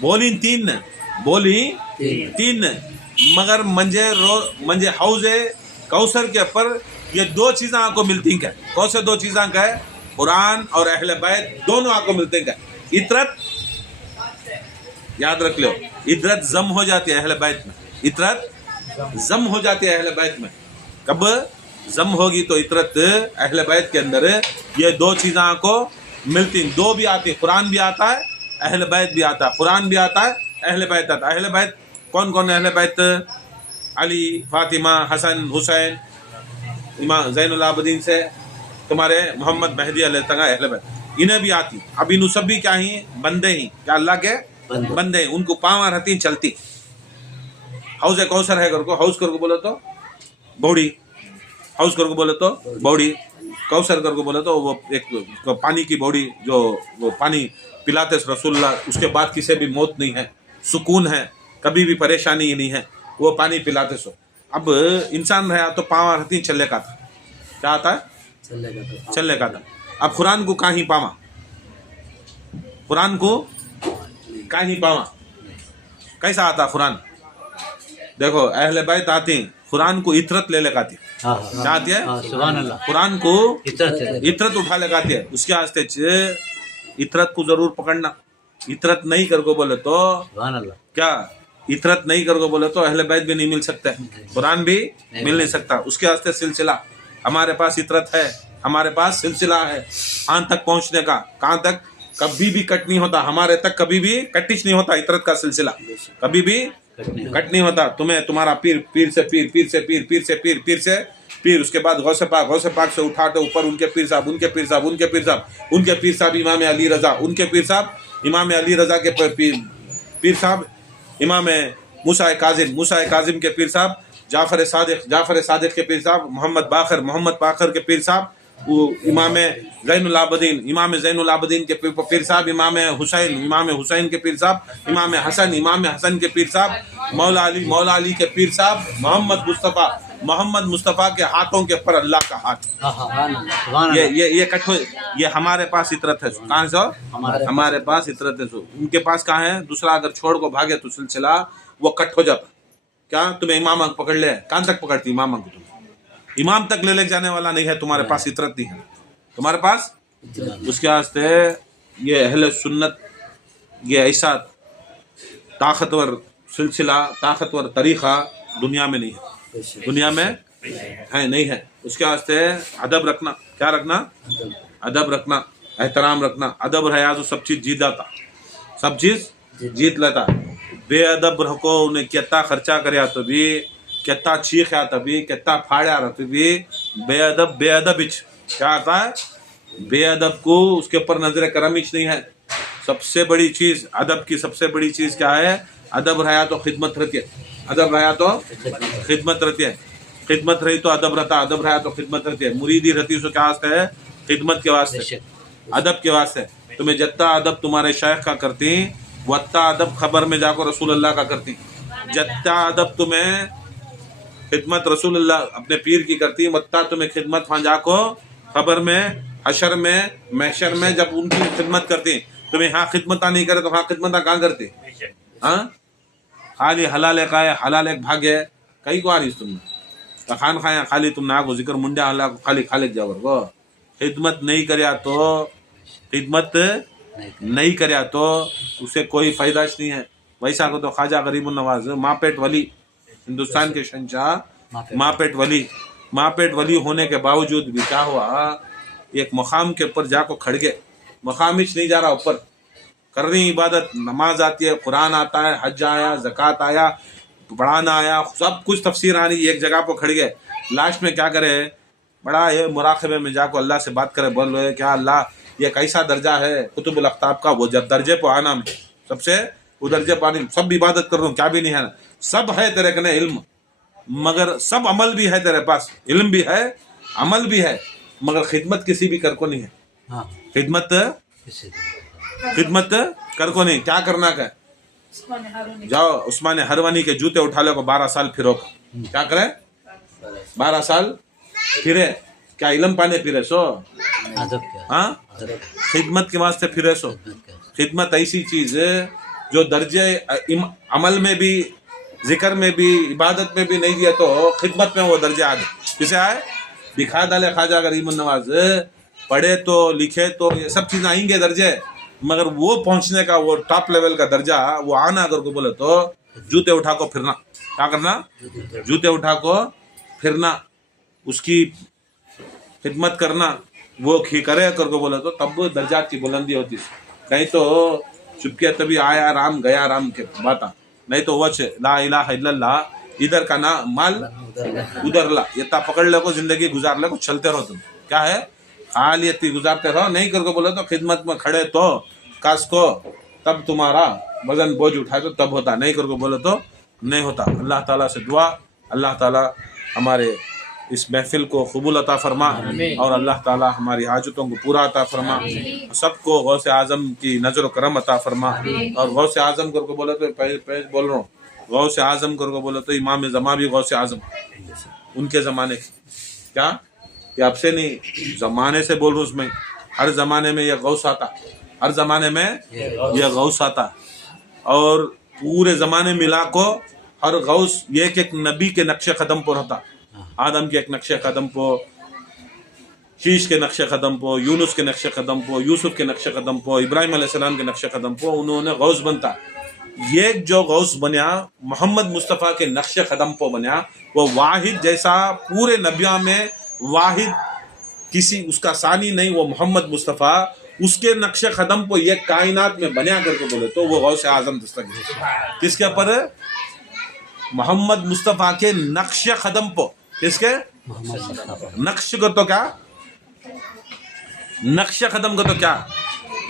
बोली तीन ने, बोली 3 मगर मंजे हौज कौसर के ऊपर ये 2 चीज़ें आपको मिलती हैं क्या? कौन से 2 चीज़ें का है? कुरान और अहले बैत दोनों आपको मिलते हैं क्या? इतरत याद रख लो, इतरत जम हो जाती है अहले बैत में, इतरत जम हो जाती है अहले बैत में। कब जम होगी तो इतरत अहले बैत के अंदर ये 2 चीज़ें आपको मिलती हैं। 2 भी आती है, कुरान भी आता है, अहले बैत भी आता है, कुरान भी आता है, अहले बैत आता है। अहले बैत कौन कौन है? अहले बैत अली, फातिमा, हसन, हुसैन, इमाम ज़ैनुल आबिदीन से तुम्हारे मोहम्मद मेहदी अलैहि तक अहले बैत, इन्हें भी आती। अब इन सब भी क्या ही बंदे ही, क्या अल्लाह के बंदे हैं, उनको पाँव रहती चलती। हाउस कौसर है करको, हाउस करको बोलो तो बौड़ी, हाउस करको बोलो तो बौड़ी, कौसर करको बोलो तो वो एक पानी की बौड़ी जो वो पानी पिलाते रसूलुल्लाह, उसके बाद किसी भी मौत नहीं है, सुकून है, कभी भी परेशानी ही नहीं है, वो पानी पिलाते सो। अब इंसान रहा तो पाँव रहती चलने का था, क्या आता है? चलने का था। अब कुरान को कहाँ ही पावा, कुरान को कहाँ ही पावा, कैसा आता कुरान? देखो अहले बैत आती, कुरान को इतरत ले लगाती, क्या आती है? सुभान अल्लाह, कुरान को इतरत उठा लगाती है। उसके वास्ते इतरत को जरूर पकड़ना। इतरत नहीं कर को बोले तो सुभान अल्लाह, क्या इतरत नहीं कर को बोले तो अहले बैत भी नहीं मिल सकता है, कुरान भी मिल नहीं सकता। उसके वास्ते सिलसिला, हमारे पास इतरत है, हमारे पास सिलसिला है कहाँ तक पहुंचने का, कहाँ तक कभी भी कट नहीं होता, हमारे तक कभी भी कटिश नहीं होता। इतरत का सिलसिला कभी भी कट नहीं होता। तुम्हें तुम्हारा पीर, पीर से पीर, पीर से पीर, पीर से पीर, पीर से पीर, उसके बाद गौसे पाक से उठाते ऊपर उनके पीर साहब, उनके पीर साहब, उनके पीर साहब, उनके पीर साहब इमाम अली रजा, उनके पीर साहब इमाम अली रजा के पीर साहब इमाम मूसा काजिम के पीर साहब, जाफर सादिक के पीर साहब, मोहम्मद बाखर के पीर साहब, इमाम ज़ैनुल आबिदीन के पीर साहब, इमाम हुसैन के पीर साहब, इमाम हसन के पीर साहब, मौला अली के पीर साहब, मोहम्मद मुस्तफ़ा के हाथों के ऊपर अल्लाह का हाथ। ये कठो, ये हमारे पास इतरत है। कहाँ से? हमारे पास इतरत है। उनके पास कहाँ है? दूसरा अगर छोड़ को भागे तो सिलसिला वो कट हो जाता। क्या तुम्हें इमाम पकड़ ले? कहाँ तक पकड़ती इमाम को? तुम इमाम तक ले जाने वाला नहीं है, तुम्हारे पास इतरत नहीं है, तुम्हारे पास। उसके वास्ते ये अहले सुन्नत, ये ऐसा ताकतवर सिलसिला, ताकतवर तरीक़ा दुनिया में नहीं है, दुनिया में है नहीं है। उसके वास्ते अदब रखना, क्या रखना? अदब रखना, एहतराम रखना। अदब रहा तो सब चीज़ जीत जाता, सब चीज़ जीत लेता। बेअदब रखो, उन्हें कितना खर्चा करे तो भी, कितना चीख आता भी, कितना फाड़ा रहते भी, बेअदब क्या आता है? बेअदब को उसके ऊपर नजर करमिश नहीं है। सबसे बड़ी चीज़ अदब की, सबसे बड़ी चीज़ क्या है? अदब रहा तो खिदमत रहती है, अदब रहा तो खिदमत रहती है, खिदमत रही तो अदब रहता, अदब रहा तो खिदमत रहती है। मुरीदी रहती है, उसको क्या वास्ते है? खिदमत के वास्ते, अदब के वास्ते। तुम्हें जितना अदब तुम्हारे शेख का करती, वत्ता अदब खबर में जाकर रसूल अल्लाह का करती। जितना अदब तुम्हें खिदमत रसूलुल्लाह अपने पीर की करती, वत्ता तुम्हें खिदमत वहाँ जाको खबर में, हशर में, महशर में जब उनकी खिदमत करती। तुम्हें यहाँ खिदमत नहीं करे तो वहाँ खिदमत कहाँ करती? हाँ, खाली हलाल एक आए, हलाल एक भागे, कई को आ रही तुमने खान खाया, खाली तुमने आगो जिक्र मुंडा अल्लाह को खाली खाले जावर को खिदमत नहीं करया तो, खिदमत नहीं करया तो उसे कोई फायदाश नहीं है। वैसा को तो ख्वाजा गरीब नवाज मापेट वली, हिंदुस्तान के शहंशाह मापेट वली होने के बावजूद भी क्या हुआ? एक मकाम के ऊपर जाको खड़ गए, मकाम ही नहीं जा रहा, ऊपर कर रही इबादत, नमाज आती है, कुरान आता है, हज आया, ज़कात आया, पढ़ाना आया, सब कुछ तफसीर आ रही, एक जगह पर खड़ गए। लास्ट में क्या करे? बड़ा ये मुराक़बे में जाको अल्लाह से बात करे, बोल रहे क्या अल्लाह ये कैसा दर्जा है कुतुबुल अख्ताब का? वो जब दर्जे पर आना में सबसे वो दर्जे पानी, सब इबादत कर रहा हूँ, क्या भी नहीं है ना, सब है तेरे कने इल्म, मगर सब अमल भी है तेरे पास, इल्म भी है, अमल भी है, मगर खिदमत किसी भी कर को नहीं है। खिदमत कर को नहीं। क्या करना का? जाओ उस्मान हरवानी के जूते उठा लो को 12 साल फिरो, क्या करे? 12 साल फिरे, क्या इल्म पाने फिरे सो? हाँ, खिदमत के वास्ते फिरे सो। खिदमत ऐसी चीज जो दर्जे अमल में भी, जिक्र में भी, इबादत में भी नहीं दिया तो खिदमत में वो दर्जे आ गए। किसे आए? दिखा डाले ख्वाजा गरीब नवाज, पढ़े तो लिखे तो ये सब चीज़ें आएंगे दर्जे, मगर वो पहुंचने का वो टॉप लेवल का दर्जा वो आना अगर को बोले तो जूते उठा को फिरना। क्या करना? जूते उठा को फिरना, उसकी खिदमत करना, वो करे कर को बोले तो तब दर्जात की बुलंदी होती। नहीं तो चुपके तभी आया राम गया राम के बाता, नहीं तो वच ला इलाहा इल्लल्लाह इधर का ना माल उधर ला, ये पकड़ ले को जिंदगी गुजार ले को चलते रहो। तुम क्या है खाली ये गुजारते रहो, नहीं करके बोले तो खिदमत में खड़े तो कास को तब तुम्हारा वजन बोझ उठाए तो तब होता, नहीं करके बोले तो नहीं होता। अल्लाह ताला से दुआ, अल्लाह ताला हमारे इस महफिल को कबूल अता फरमा और अल्लाह ताला हमारी हाजतों को पूरा अता फरमा, सबको गौसे आजम की नजर करम अता फरमा। और गौसे आजम करके बोले तो पहले बोल रहा हूँ, गौसे आजम करके बोले तो इमाम ज़मा भी गौसे आजम, उनके ज़माने क्या ये आपसे नहीं ज़माने से बोल रहा हूँ, उसमें हर ज़माने में यह गौस आता, हर ज़माने में यह गौस आता, और पूरे ज़माने मिला को हर गौस एक एक नबी के नक्शे कदम पर होता। आदम के एक नक्शे कदम पो, शीश के नक्शे कदम पो, यूनुस के नक्शे कदम पो, यूसुफ के नक्शे कदम पो, इब्राहिम अलैहिस्सलाम के नक्शे कदम पो उन्होंने गौस बनता। ये जो गौस बना मोहम्मद मुस्तफ़ा के नक्शे कदम पो बना, वो वाहिद जैसा पूरे नबिया में वाहिद किसी उसका सानी नहीं, वो मोहम्मद मुस्तफ़ा उसके नक्शे कदम पो ये कायनात में बना करके बोले तो वो गौसे आजम दस्तगीर। किसके पर? मोहम्मद मुस्तफ़ा के नक्शे कदम पो। किसके? नक्श को तो क्या, नक्शे कदम को तो क्या,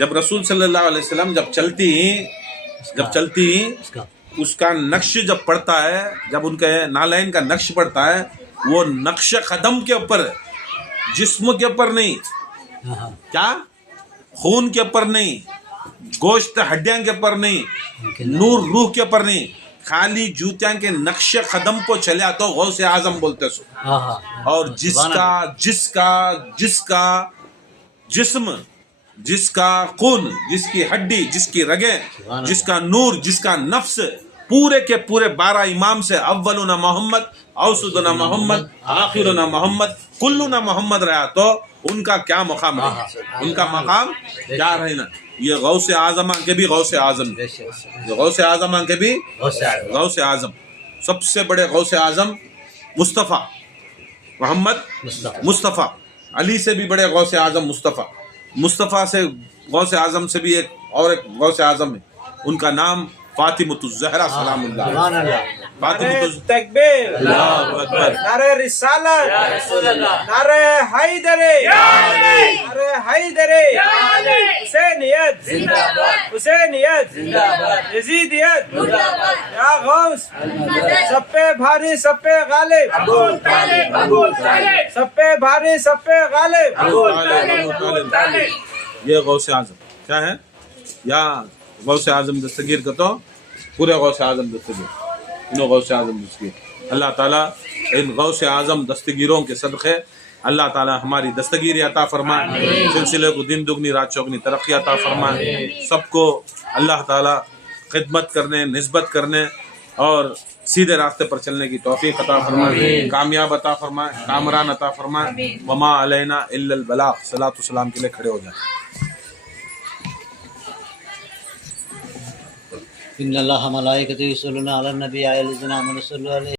जब रसूल सल्लल्लाहु अलैहि वसल्लम जब चलती उसका नक्श जब पड़ता है, जब उनके नालैन का नक्श पड़ता है, वो नक्श कदम के ऊपर, जिस्म के ऊपर नहीं, क्या खून के ऊपर नहीं, गोश्त हड्डियां के ऊपर नहीं, नूर रूह के ऊपर नहीं, खाली जूतियां के नक्शे कदम को चले तो गौसे आजम बोलते सो। और जिसका जिस्म, जिसका खून, जिसकी हड्डी, जिसकी रगें, जिसका नूर, जिसका नफ्स, पूरे के पूरे 12 इमाम से अव्वलुना मोहम्मद, औसुदुना मोहम्मद, आखिरुना मोहम्मद, कुल्लुना मोहम्मद रहा तो उनका क्या मकाम है? उनका मकाम क्या रहना? ये गौसे आजम के भी गौसे आजम, ये गौसे आजम के भी गौसे आजम, सबसे बड़े गौसे आजम मुस्तफ़ा मोहम्मद मुस्तफ़ा, अली से भी बड़े गौसे आजम मुस्तफ़ा, मुस्तफ़ा से गौसे आजम से भी एक और एक गौसे आजम है, उनका नाम फातिमतुज़ ज़हरा सलामुल्लाह। तकबीर, अल्लाहु अकबर, नारे रिसालत, नारे हैदरे, नारे हैदरे, हुसैनियत जिंदाबाद, हुसैनियत जिंदाबाद, यजीदियत जिंदाबाद, या गौस सब पे भारी सब पे गालिब, अबू तालिब, अबू तालिब, सब पे भारी सब पे गालिब, अबू तालिब, अबू तालिब। ये गौसे आजम क्या है? या गौसे आजम दस्तगीर का तो पूरे गौसे आजम दस्तगीर, इन गौसे आजम दस्तगीर। अल्लाह ताला इन गौसे आजम दस्तगीरों के सदक़े अल्लाह ताला हमारी दस्तगीरी अता फरमाए, सिलसिले को दिन दुगनी रात चौगनी तरक्की अता फरमाए, सबको अल्लाह ताला खिदमत करने, निस्बत करने और सीधे रास्ते पर चलने की तौफीक अता फरमाए, कामयाब अता फरमाए, कामरान अता फरमाए। वमा अलैना इल्लल बलाग। सलातो सलाम के लिए खड़े हो जाए। इन्नल्लाह मलाइकतहु युसल्लूना अलन नबी या अय्युहल्लज़ीना आमनू सल्लु अलैहि